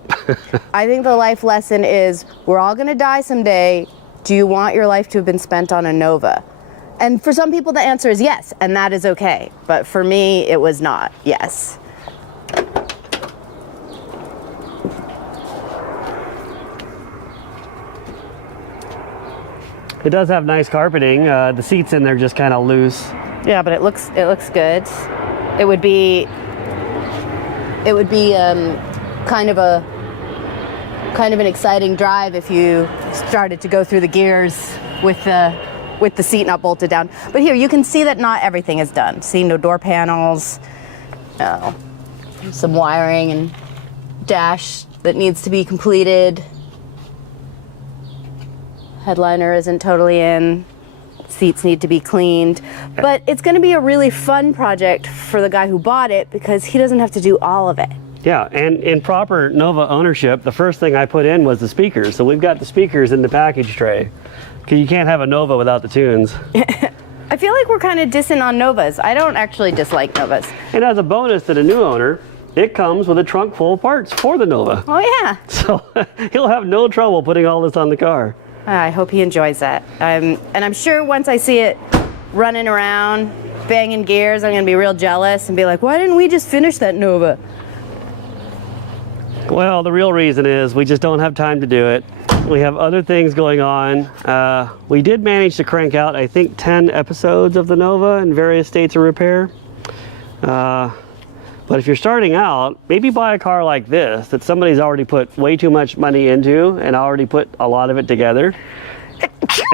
I think the life lesson is we're all gonna die someday. Do you want your life to have been spent on a Nova? And for some people the answer is yes, and that is okay. But for me, it was not yes. It does have nice carpeting. The seats in there just kind of loose. Yeah, but it looks good. It would be kind of an exciting drive if you started to go through the gears with the seat not bolted down. But here you can see that not everything is done. See, no door panels, some wiring and dash that needs to be completed. Headliner isn't totally in. Seats need to be cleaned. But it's going to be a really fun project for the guy who bought it because he doesn't have to do all of it. Yeah, and in proper Nova ownership, the first thing I put in was the speakers. So we've got the speakers in the package tray. Because you can't have a Nova without the tunes. I feel like we're kind of dissing on Novas. I don't actually dislike Novas. And as a bonus to the new owner, it comes with a trunk full of parts for the Nova. Oh yeah. So he'll have no trouble putting all this on the car. I hope he enjoys that. And I'm sure once I see it running around, banging gears, I'm gonna be real jealous and be like, why didn't we just finish that Nova? Well, the real reason is we just don't have time to do it. We have other things going on. We did manage to crank out, I think, 10 episodes of the Nova in various states of repair. But if you're starting out, maybe buy a car like this that somebody's already put way too much money into and already put a lot of it together.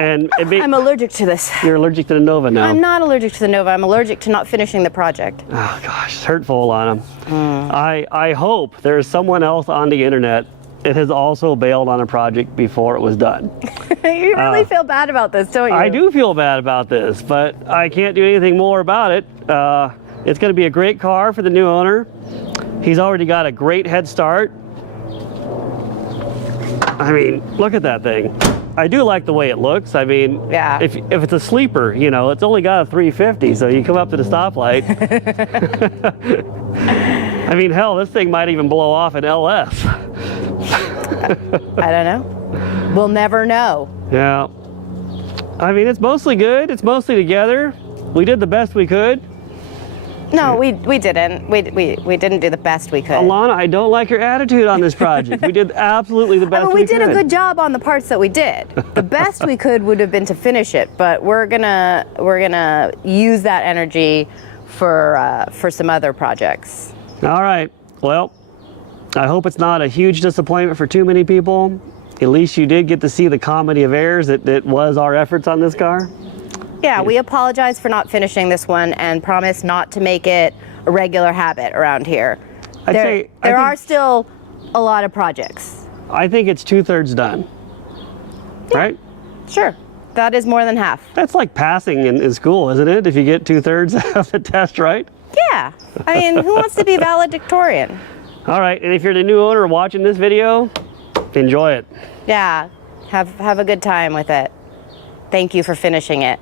And I'm allergic to this. You're allergic to the Nova now. I'm not allergic to the Nova. I'm allergic to not finishing the project. Oh gosh, it's hurtful on them. I hope there's someone else on the internet that has also bailed on a project before it was done. You really feel bad about this, don't you? I do feel bad about this, but I can't do anything more about it. It's going to be a great car for the new owner. He's already got a great head start. I mean, look at that thing. I do like the way it looks. I mean, yeah. If it's a sleeper, you know, it's only got a 350, so you come up to the stoplight. I mean, hell, this thing might even blow off an LS. I don't know. We'll never know. Yeah. I mean, it's mostly good. It's mostly together. We did the best we could. No, we didn't. We didn't do the best we could. Alana, I don't like your attitude on this project. We did absolutely the best we could. We did a good job on the parts that we did. The best we could would have been to finish it, but we're gonna use that energy for some other projects. All right. Well, I hope it's not a huge disappointment for too many people. At least you did get to see the comedy of errors that was our efforts on this car. Yeah, we apologize for not finishing this one and promise not to make it a regular habit around here. There are still a lot of projects. I think it's 2/3 done. Yeah. Right? Sure. That is more than half. That's like passing in school, isn't it? If you get 2/3 of the test right? Yeah. I mean, who wants to be valedictorian? All right, and if you're the new owner watching this video, enjoy it. Yeah. Have a good time with it. Thank you for finishing it.